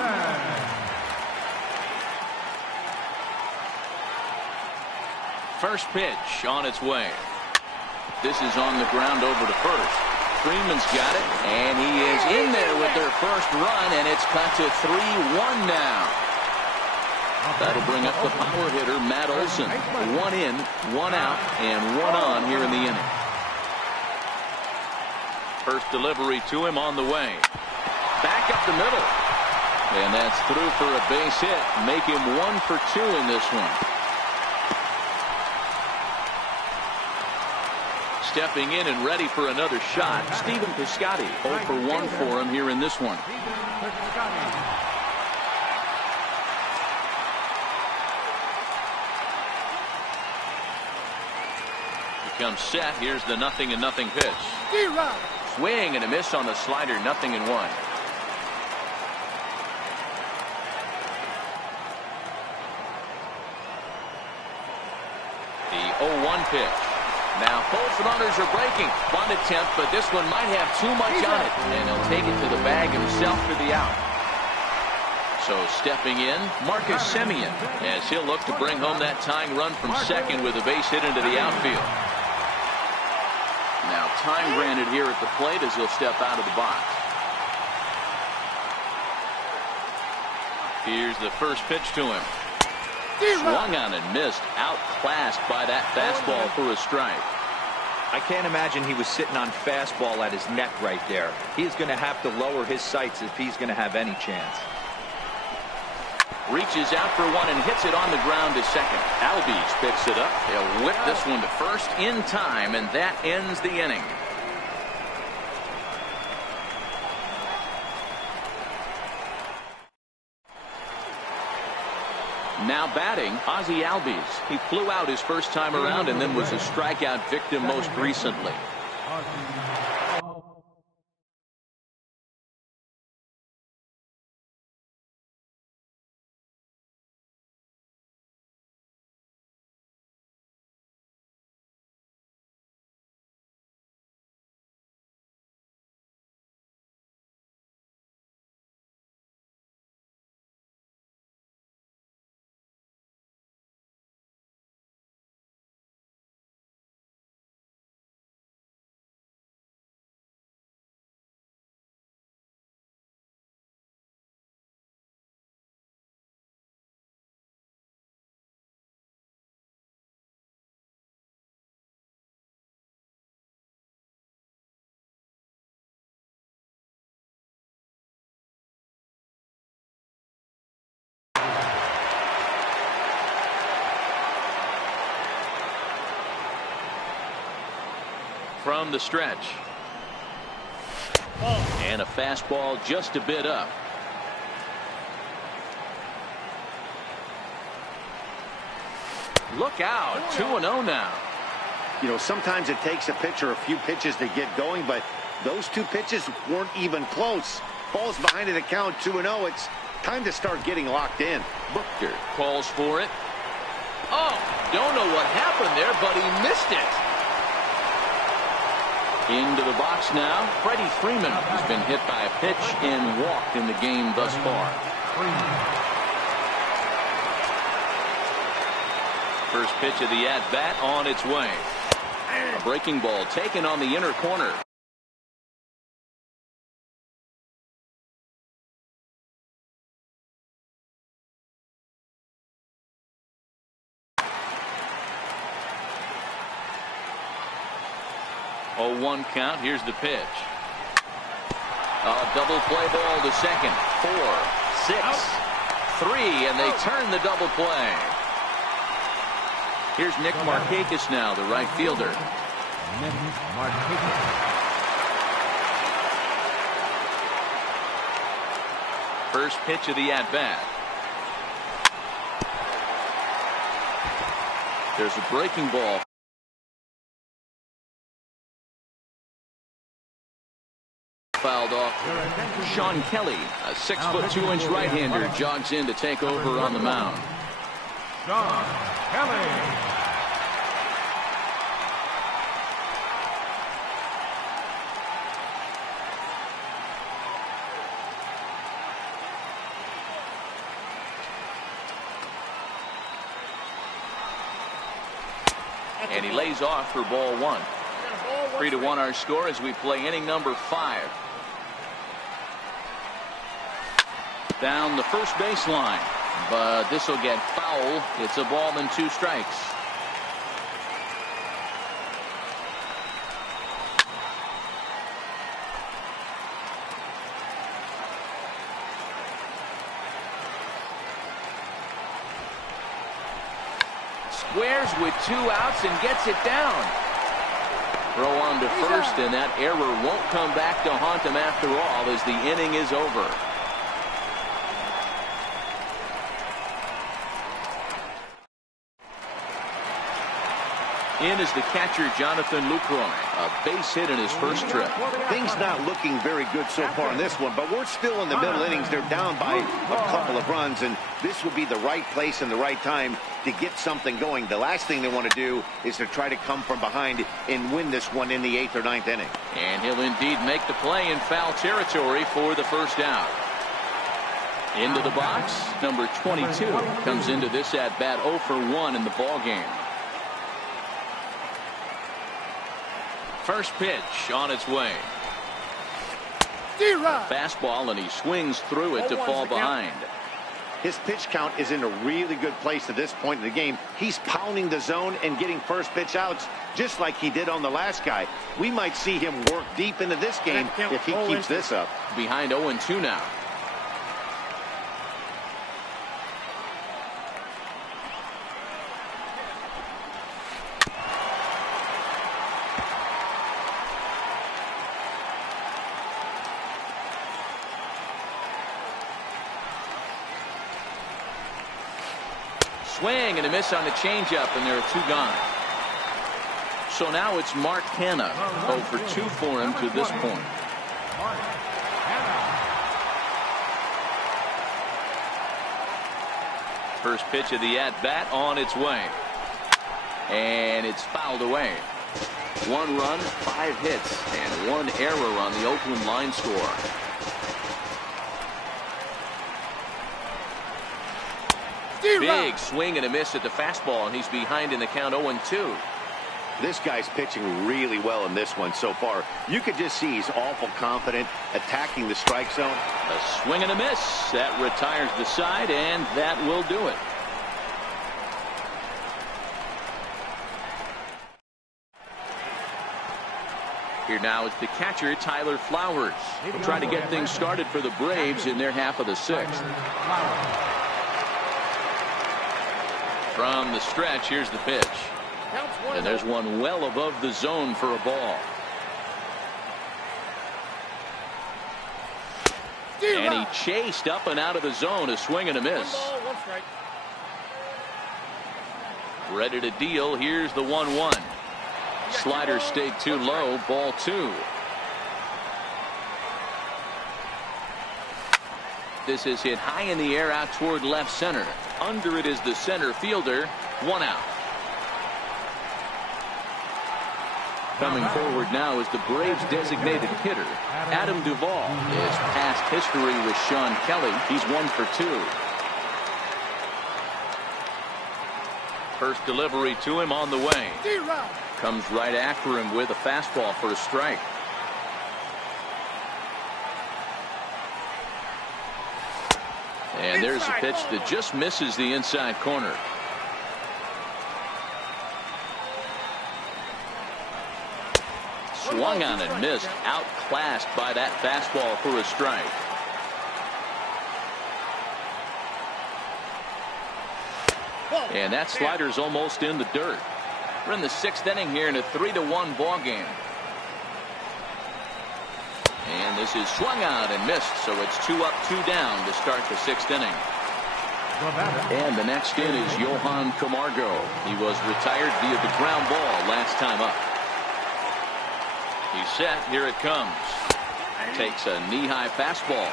First pitch on its way. This is on the ground over to first. Freeman's got it, and he is in there with their first run, and it's cut to 3-1 now. That'll bring up the power hitter, Matt Olson. 1 in, 1 out, and 1 on here in the inning. First delivery to him on the way. Back up the middle. And that's through for a base hit. Make him 1 for 2 in this one. Stepping in and ready for another shot, Stephen Piscotty. 0 for 1 for him here in this one. He comes set. Here's the 0-0 pitch. Swing and a miss on the slider. 0-1. The 0-1 pitch. Now both runners are breaking. Bunt attempt, but this one might have too much on it. And he'll take it to the bag himself for the out. So stepping in, Marcus Semien, as he'll look to bring home that tying run from second with a base hit into the outfield. Now time granted here at the plate as he'll step out of the box. Here's the first pitch to him. Swung on and missed. Outclassed by that fastball for a strike. I can't imagine he was sitting on fastball at his neck right there. He's going to have to lower his sights if he's going to have any chance. Reaches out for one and hits it on the ground to second. Albies picks it up. He'll whip this one to first in time, and that ends the inning. Now batting, Ozzie Albies. He flew out his first time around and then was a strikeout victim most recently. From the stretch. And a fastball just a bit up. Look out. 2-0 now. You know, sometimes it takes a pitcher a few pitches to get going, but those two pitches weren't even close. Ball's behind in the count. 2-0. It's time to start getting locked in. Buchter calls for it. Oh, don't know what happened there, but he missed it. Into the box now, Freddie Freeman has been hit by a pitch and walked in the game thus far. First pitch of the at-bat on its way. A breaking ball taken on the inner corner. Oh, 1 count. Here's the pitch. A double play ball to second. 4, 6, 3, and they turn the double play. Here's Nick Markakis now, the right fielder. Nick Markakis. First pitch of the at-bat. There's a breaking ball. Fouled off. Sean Kelly, a 6'2" right-hander, jogs in to take over on the mound. Sean Kelly. And he lays off for ball 1. 3-1 our score as we play inning number 5. Down the first baseline, but this will get foul. It's a ball and 2 strikes. Squares with 2 outs and gets it down. throw on to first, and that error won't come back to haunt him after all as the inning is over. In is the catcher, Jonathan Lucroy. A base hit in his first trip. Things not looking very good so far in this one, but we're still in the middle innings. They're down by a couple of runs, and this would be the right place and the right time to get something going. The last thing they want to do is to try to come from behind and win this one in the 8th or 9th inning. And he'll indeed make the play in foul territory for the first out. Into the box, number 22 comes into this at-bat 0 for 1 in the ball game. First pitch on its way. Fastball, and he swings through it to fall behind. His pitch count is in a really good place at this point in the game. He's pounding the zone and getting first pitch outs just like he did on the last guy. We might see him work deep into this game if he keeps this up. Behind 0-2 now. Swing and a miss on the changeup, and there are 2 gone. So now it's Mark Hanna. 0 for 2 for him to this point. First pitch of the at-bat on its way. And it's fouled away. 1 run, 5 hits, and 1 error on the Oakland line score. Big swing and a miss at the fastball, and he's behind in the count 0-2. This guy's pitching really well in this one so far. You could just see he's awful confident attacking the strike zone. A swing and a miss. That retires the side, and that will do it. Here now is the catcher, Tyler Flowers. He'll try to get things started for the Braves in their half of the 6th. From the stretch, here's the pitch. And there's one well above the zone for a ball. And he chased up and out of the zone, a swing and a miss. Ready to deal. Here's the 1-1. Slider stayed too low. Ball 2. This is hit high in the air out toward left center. Under it is the center fielder. 1 out. Coming forward now is the Braves designated hitter, Adam Duvall. His past history with Sean Kelly. He's 1 for 2. First delivery to him on the way. Comes right after him with a fastball for a strike. And there's a pitch that just misses the inside corner. Swung on and missed, outclassed by that fastball for a strike. And that slider's almost in the dirt. We're in the 6th inning here in a 3-1 ball game. And this is swung on and missed, so it's 2 up, 2 down to start the 6th inning. And the next in is Johan Camargo. He was retired via the ground ball last time up. He's set. Here it comes. Takes a knee-high fastball.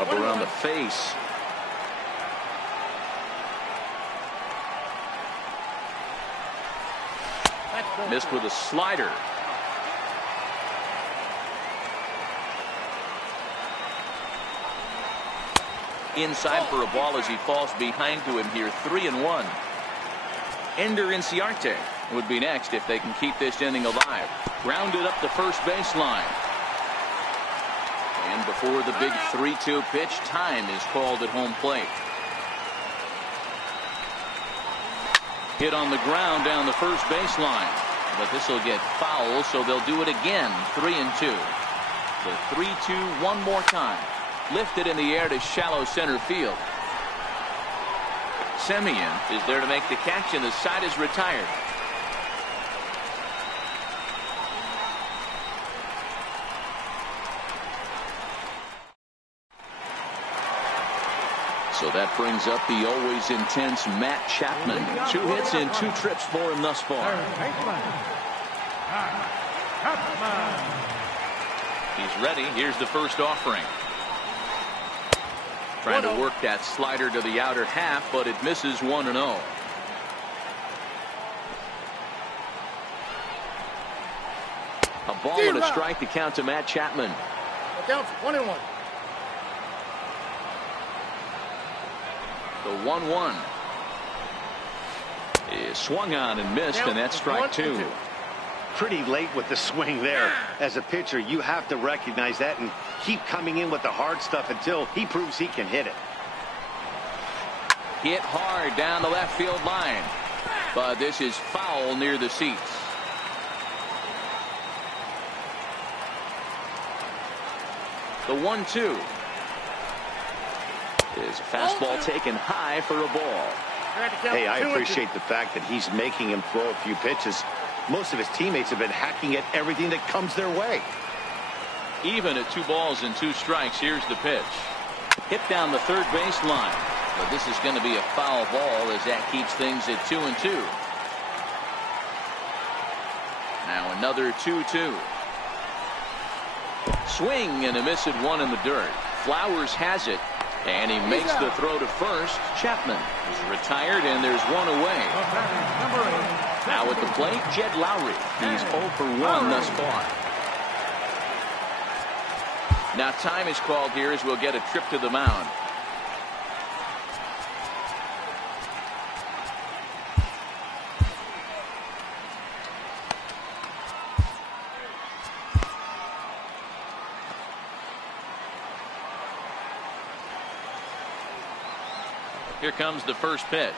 Up around the face. Missed with a slider. Inside for a ball as he falls behind to him here. 3-1. Ender Inciarte would be next if they can keep this inning alive. Grounded up the first baseline. And before the big 3-2 pitch, time is called at home plate. Hit on the ground down the first baseline. But this will get foul, so they'll do it again. 3-2. The 3-2 one more time. Lifted in the air to shallow center field. Semien is there to make the catch, and the side is retired. So that brings up the always intense Matt Chapman. 2 hits and 2 trips for him thus far. He's ready. Here's the first offering. Trying to work that slider to the outer half, but it misses 1-0. A ball and a strike to count to Matt Chapman. The count's 1-1. The 1-1 is swung on and missed, and that's strike 2. Pretty late with the swing there. As a pitcher, you have to recognize that and keep coming in with the hard stuff until he proves he can hit it. Hit hard down the left field line, but this is foul near the seats. The 1-2 is a fastball taken high for a ball. Hey, I appreciate the fact that he's making him throw a few pitches. Most of his teammates have been hacking at everything that comes their way. Even at 2 balls and 2 strikes, here's the pitch. Hit down the third base line. But this is going to be a foul ball as that keeps things at 2-2. Now another 2-2. Swing and a miss at 1 in the dirt. Flowers has it. And he makes the throw to first. Chapman is retired, and there's 1 away. Now at the plate, Jed Lowry. He's 0 for 1 thus far. Now time is called here as we'll get a trip to the mound. Here comes the first pitch.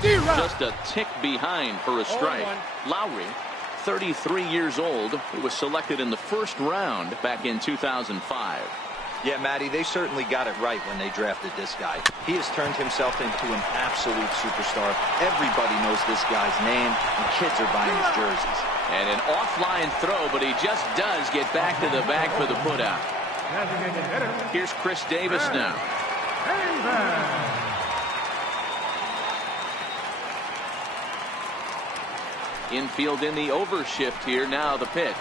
Just a tick behind for a strike. Lowry, 33 years old, who was selected in the first round back in 2005. Yeah, Matty, they certainly got it right when they drafted this guy. He has turned himself into an absolute superstar. Everybody knows this guy's name, and kids are buying his jerseys. And an offline throw, but he just does get back to the bag for the putout. Here's Chris Davis now. Infield in the overshift here. Now the pitch.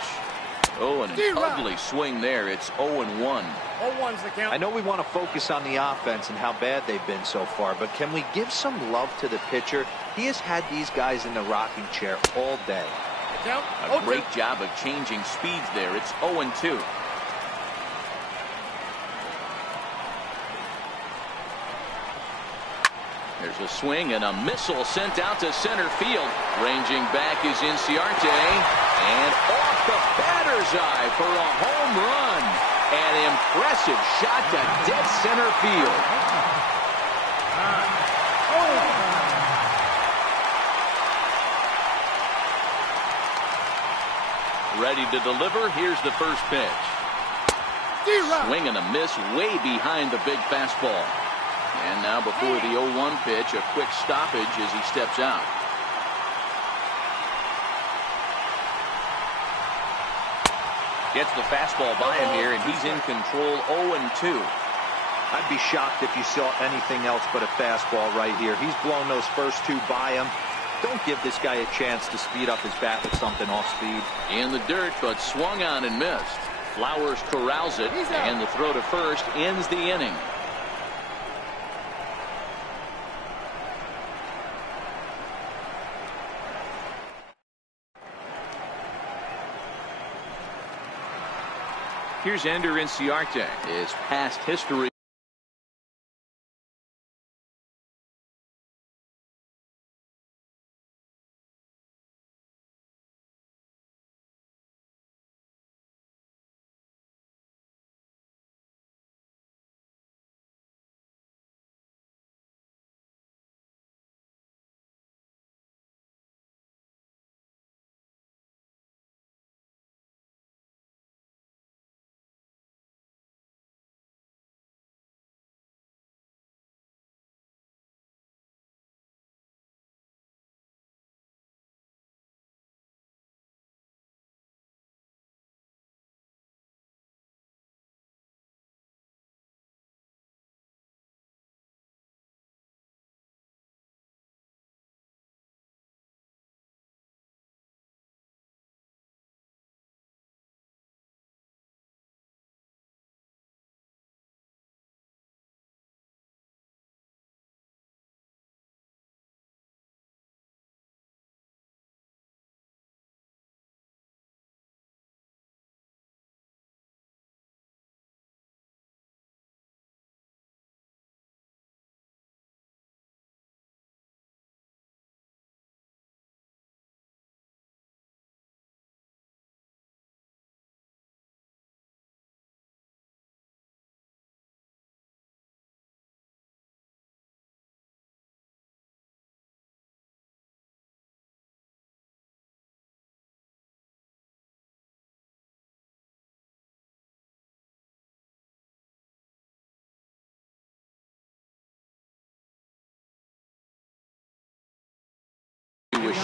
Oh, and an ugly swing there. It's 0-1. 0-1's the count. I know we want to focus on the offense and how bad they've been so far, but can we give some love to the pitcher? He has had these guys in the rocking chair all day. A great job of changing speeds there. It's 0-2. There's a swing and a missile sent out to center field. Ranging back is Inciarte, and off the batter's eye for a home run. An impressive shot to dead center field. Ready to deliver. Here's the first pitch. Swing and a miss way behind the big fastball. And now before the 0-1 pitch, a quick stoppage as he steps out. Gets the fastball by him here, and he's in control. 0-2. I'd be shocked if you saw anything else but a fastball right here. He's blown those first 2 by him. Don't give this guy a chance to speed up his bat with something off speed. In the dirt, but swung on and missed. Flowers corrals it, and the throw to first ends the inning. Here's Ender Inciarte. His past history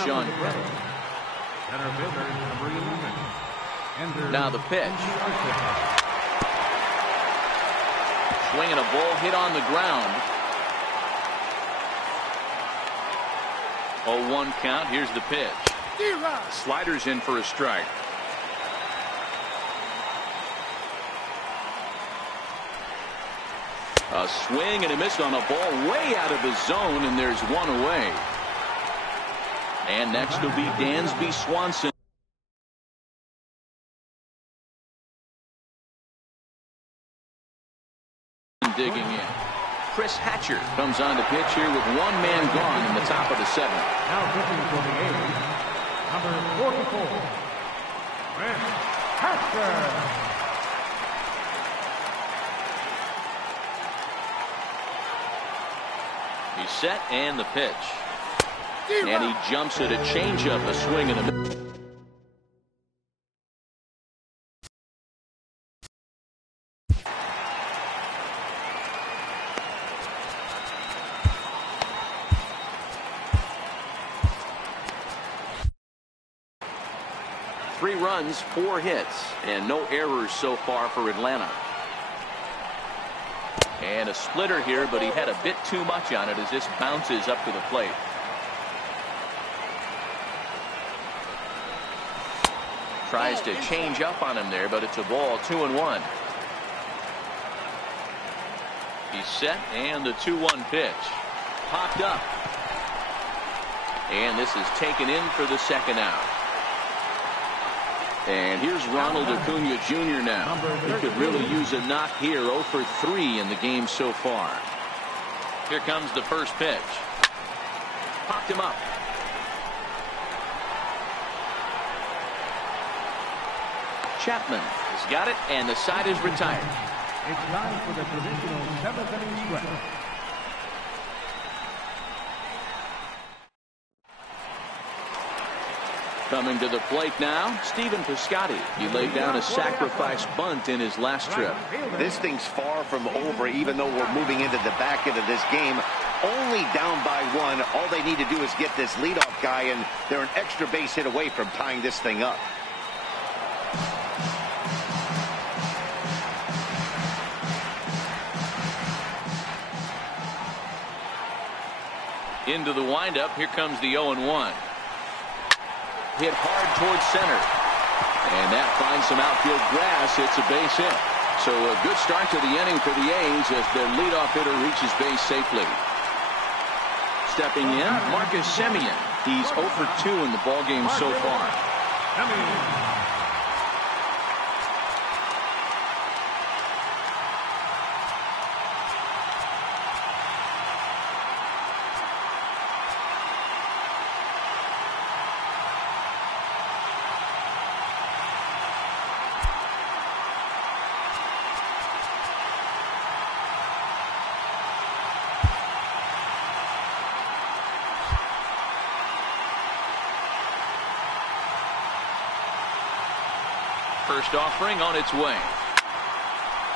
Sean. Center fielder, number 11. Now the pitch. Swinging a ball hit on the ground. 0-1 count. Here's the pitch. Sliders in for a strike. A swing and a miss on a ball way out of the zone, and there's one away. And next will be Dansby Swanson. Digging in. Chris Hatcher comes on to pitch here with one man gone in the top of the 7th. Now pitching for the A's, number 44, Chris Hatcher. He's set and the pitch. And he jumps at a changeup, a swing and a miss. Three runs, 4 hits, and no errors so far for Atlanta. And a splitter here, but he had a bit too much on it as this bounces up to the plate. Tries to change up on him there, but it's a ball, 2-1. He's set, and the 2-1 pitch. Popped up. And this is taken in for the 2nd out. And here's Ronald Acuna Jr. now. He could really use a knock here. 0 for 3 in the game so far. Here comes the first pitch. Popped him up. Chapman has got it, and the side is retired. It's time for the traditional 7th inning stretch. Coming to the plate now, Stephen Piscotty. He laid down a sacrifice bunt in his last trip. This thing's far from over, even though we're moving into the back end of this game. Only down by 1. All they need to do is get this leadoff guy, and they're an extra base hit away from tying this thing up. Into the windup. Here comes the 0-1. Hit hard towards center. And that finds some outfield grass. It's a base hit. So a good start to the inning for the A's as their leadoff hitter reaches base safely. Stepping in, Marcus Semien. He's 0 for 2 in the ballgame so far. First offering on its way.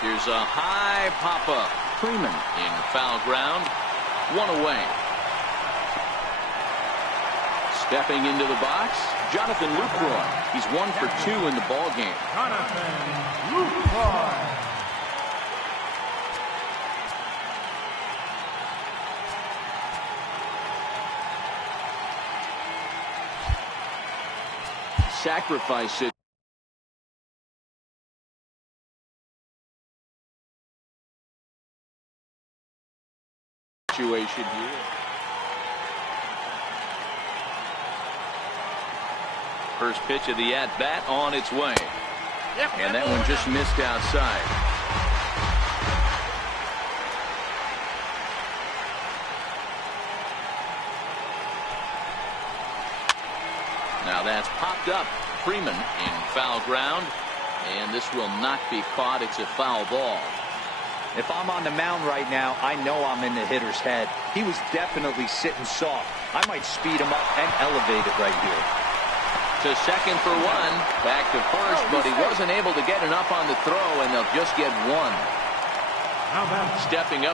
Here's a high pop-up. Freeman in foul ground. 1 away. Stepping into the box, Jonathan Lucroy. He's 1 for 2 in the ballgame. Jonathan Lucroy. Sacrifice it. Situation here. First pitch of the at-bat on its way. And that one just missed outside. Now that's popped up. Freeman in foul ground. And this will not be caught. It's a foul ball. If I'm on the mound right now, I know I'm in the hitter's head. He was definitely sitting soft. I might speed him up and elevate it right here. To second for 1. Back to first, but he wasn't able to get enough on the throw, and they'll just get 1. Stepping up.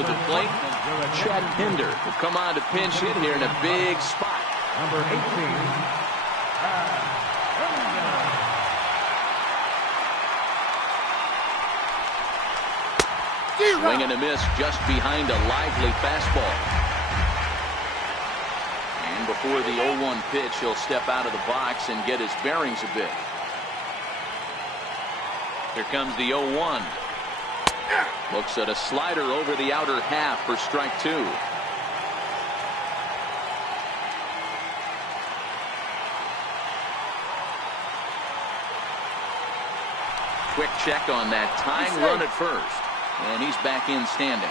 to the plate. Chad Pinder will come on to pinch hit here in a big spot. Number 18. Swing and a miss just behind a lively fastball. And before the 0-1 pitch, he'll step out of the box and get his bearings a bit. Here comes the 0-1. Looks at a slider over the outer half for strike two. Quick check on that tying run at first. And he's back in standing.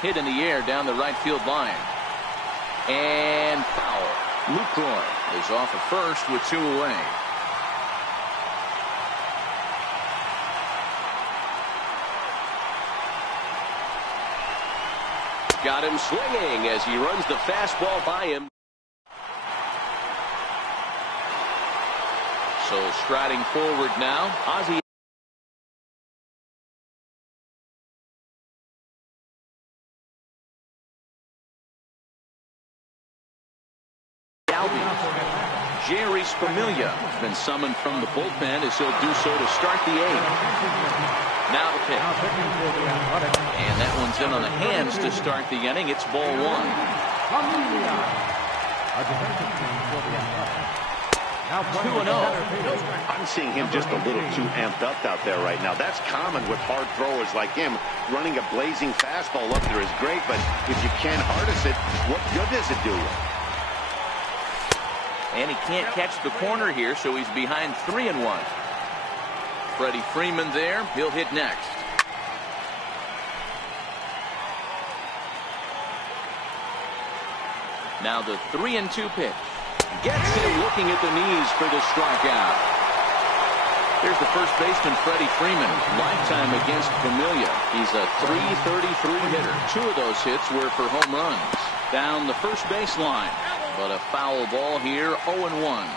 Hit in the air down the right field line. And foul. Lucroy is off at first with 2 away. Got him swinging as he runs the fastball by him. So striding forward now, Ozzie. Jerry Spamiglia has been summoned from the bullpen as he'll do so to start the 8th. Now the pitch. And that one's in on the hands to start the inning. It's ball 1. 2-0. I'm seeing him just a little too amped up out there right now. That's common with hard throwers like him. Running a blazing fastball up there is great, but if you can't harness it, what good does it do? And he can't catch the corner here, so he's behind 3-1. Freddie Freeman there. He'll hit next. Now the 3-2 pitch. Gets him looking at the knees for the strikeout. Here's the first baseman, Freddie Freeman. Lifetime against Familia. He's a .333 hitter. 2 of those hits were for home runs. Down the first baseline. But a foul ball here, 0-1.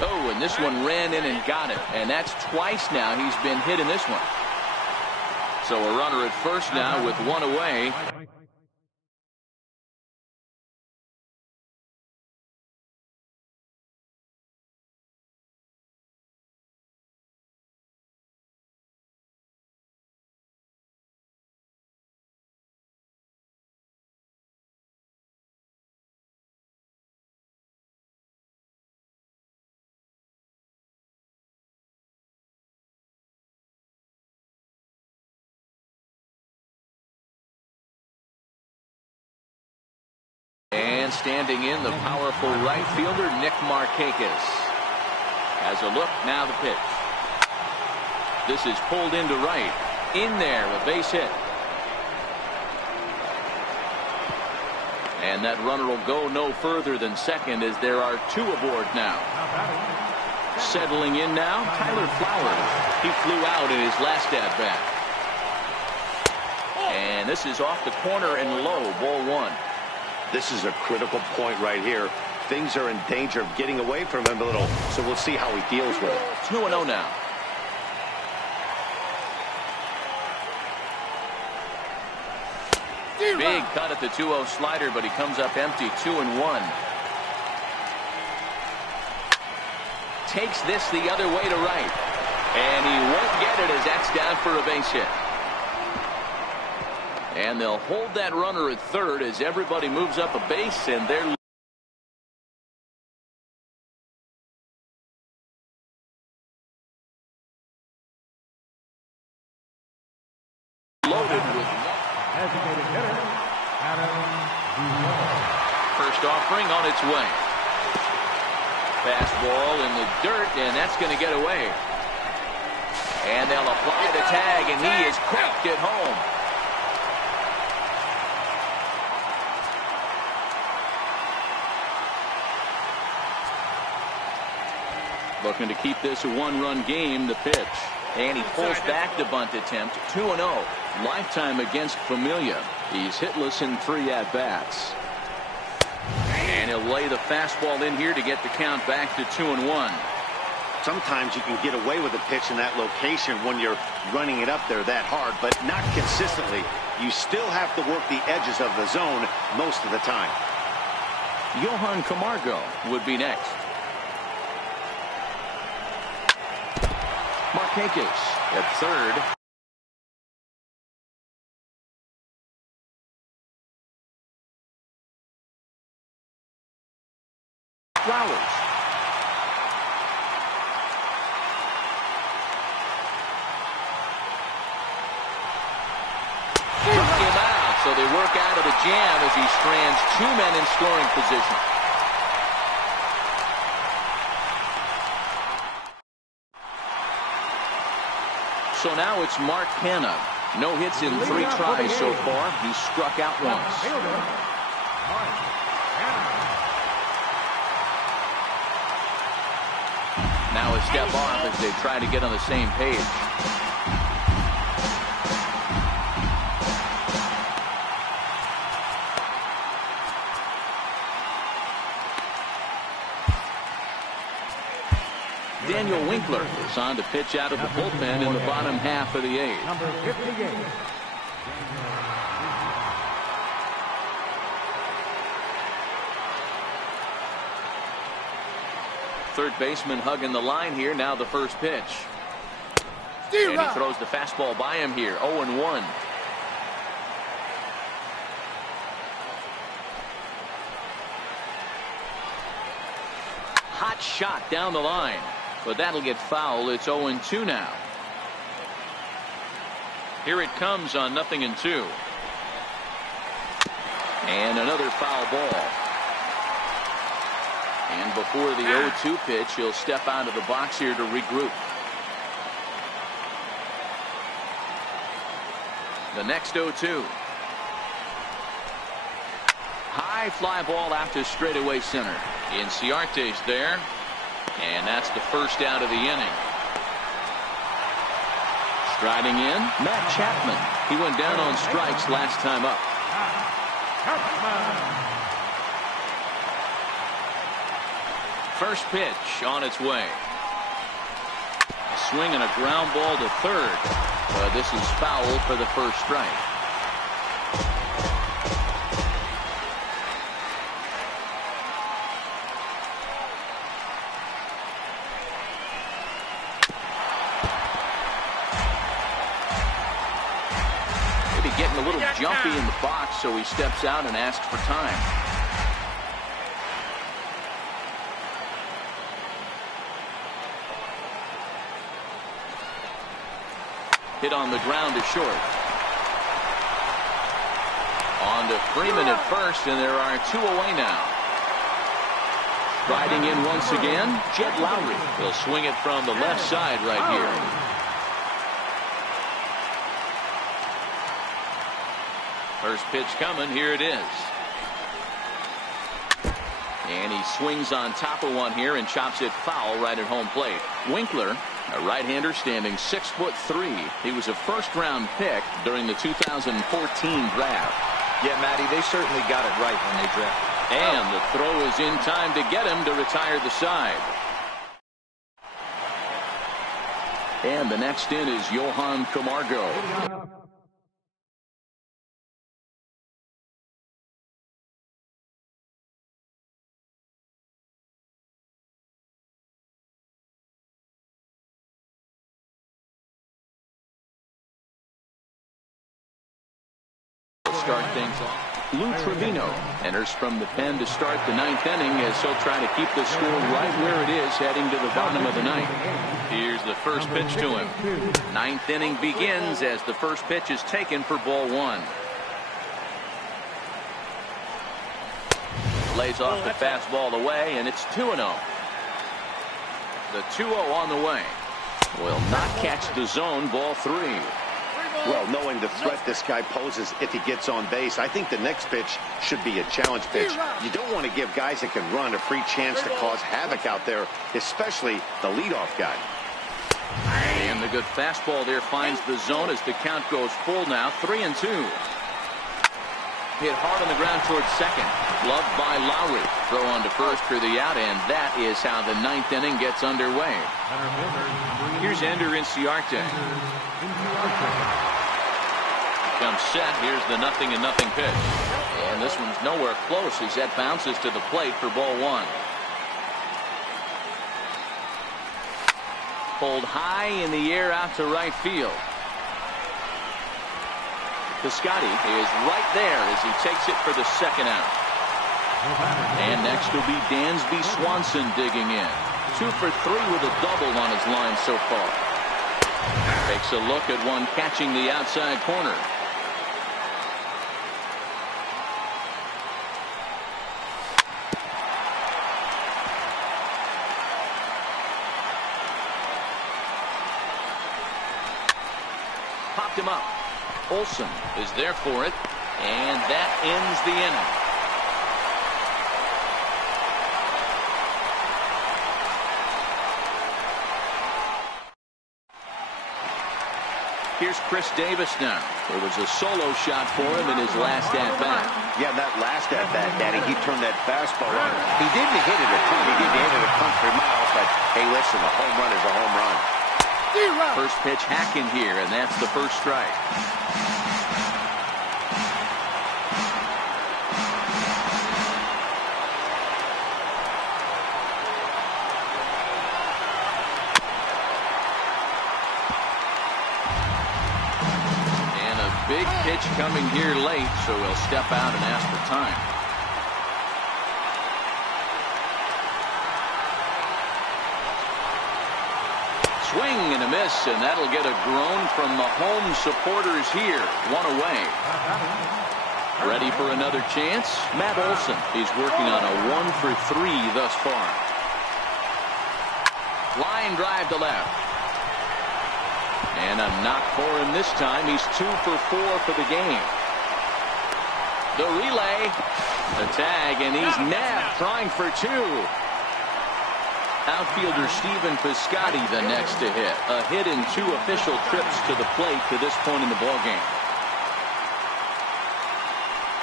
Oh, and this one ran in and got it. And that's twice now he's been hit in this one. So a runner at first now with 1 away. And standing in, the powerful right fielder, Nick Markakis. Has a look, now the pitch. This is pulled into right. In there, a base hit. And that runner will go no further than second as there are 2 aboard now. Settling in now, Tyler Flowers. He flew out in his last at-bat. And this is off the corner and low, ball 1. This is a critical point right here. Things are in danger of getting away from him a little, so we'll see how he deals with it. 2-0 now. Big cut at the 2-0 slider, but he comes up empty. 2-1. Takes this the other way to right. And he won't get it as that's down for a base hit. And they'll hold that runner at third as everybody moves up a base, and they're loaded with Designated hitter, first offering on its way. Fastball in the dirt, and that's going to get away. And they'll apply the tag, and he is cracked at home. Looking to keep this a 1-run game, the pitch. And he pulls back the bunt attempt. 2-0. Lifetime against Familia. He's hitless in 3 at-bats. lay the fastball in here to get the count back to 2-1. Sometimes you can get away with a pitch in that location when you're running it up there that hard, but not consistently. You still have to work the edges of the zone most of the time. Johan Camargo would be next. Marquez at third. Flowers. Took him out, so they work out of the jam as he strands two men in scoring position. So now it's Mark Canha. No hits in 3 tries so far. He's struck out once. Now a step off as they try to get on the same page. Daniel Winkler is on to pitch out of the bullpen in the bottom half of the 8th. Number 58. Third baseman hugging the line here. Now the first pitch. And he throws the fastball by him here. 0-1. Hot shot down the line. But that'll get foul. It's 0-2 now. Here it comes on 0-2. And another foul ball. And before the 0-2 pitch, he'll step out of the box here to regroup. The next 0-2. High fly ball out to straightaway center. Inciarte's there. And that's the first out of the inning. Striding in, Matt Chapman. He went down on strikes last time up. First pitch on its way. A swing and a ground ball to third. This is foul for the first strike. Maybe getting a little jumpy in the box, so he steps out and asks for time. Hit on the ground to short. On to Freeman at first, and there are 2 away now. Riding in once again, Jed Lowry. He'll swing it from the left side right here. First pitch coming. Here it is. And he swings on top of one here and chops it foul right at home plate. Winkler, a right-hander standing 6'3". He was a first-round pick during the 2014 draft. Yeah, Matty, they certainly got it right when they drafted. And the throw is in time to get him to retire the side. And the next in is Johan Camargo. Start things off. Lou Trevino enters from the pen to start the 9th inning as he'll try to keep the score right where it is heading to the bottom of the 9th. Here's the first pitch to him. 9th inning begins as the first pitch is taken for ball 1. Lays off the fastball away, and it's 2-0. The 2-0 on the way. Will not catch the zone. Ball 3. Well, knowing the threat this guy poses if he gets on base, I think the next pitch should be a challenge pitch. You don't want to give guys that can run a free chance to cause havoc out there, especially the leadoff guy. And the good fastball there finds the zone as the count goes full now. 3-2. hit hard on the ground towards second. Gloved by Lowry. Throw on to first for the out, and that is how the ninth inning gets underway. Here's Ender Inciarte. Comes set. Here's the 0-0 pitch. And this one's nowhere close as that bounces to the plate for ball one. Pulled high in the air out to right field. Piscotty is right there as he takes it for the second out. And next will be Dansby Swanson digging in. 2 for 3 with a double on his line so far. Takes a look at one catching the outside corner. Popped him up. Olsen is there for it, and that ends the inning. Here's Chris Davis now. There was a solo shot for him in his last at-bat. Yeah, that last at-bat, Daddy, he turned that fastball on. He didn't hit it a ton. He didn't hit it a country miles, but, hey, listen, a home run is a home run. First pitch hacking here, and that's the first strike. And a big pitch coming here late, so he'll step out and ask for time. Swing and a miss, and that'll get a groan from the home supporters here. 1 away. Ready for another chance? Matt Olson. He's working on a 1 for 3 thus far. Line drive to left. And a knock for him this time. He's 2 for 4 for the game. The relay. The tag, and he's nabbed, trying for 2. Outfielder Stephen Piscotty the next to hit. A hit in 2 official trips to the plate to this point in the ballgame.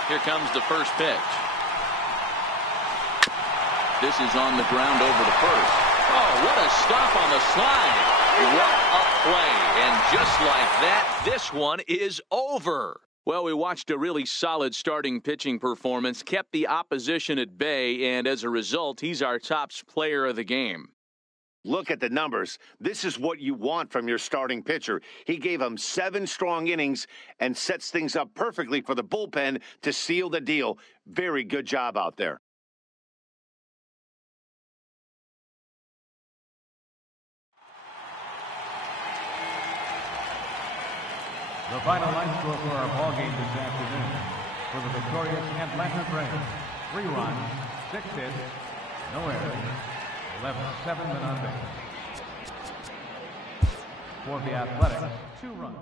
Here comes the first pitch. This is on the ground over to first. Oh, what a stop on the slide. What a play. And just like that, this one is over. Well, we watched a really solid starting pitching performance, kept the opposition at bay, and as a result, he's our top player of the game. Look at the numbers. This is what you want from your starting pitcher. He gave him 7 strong innings and sets things up perfectly for the bullpen to seal the deal. Very good job out there. The final line score for our ball game this afternoon. For the victorious Atlanta Braves, 3 runs, 6 hits, no errors, left 7 men on base. For the Athletics, 2 runs.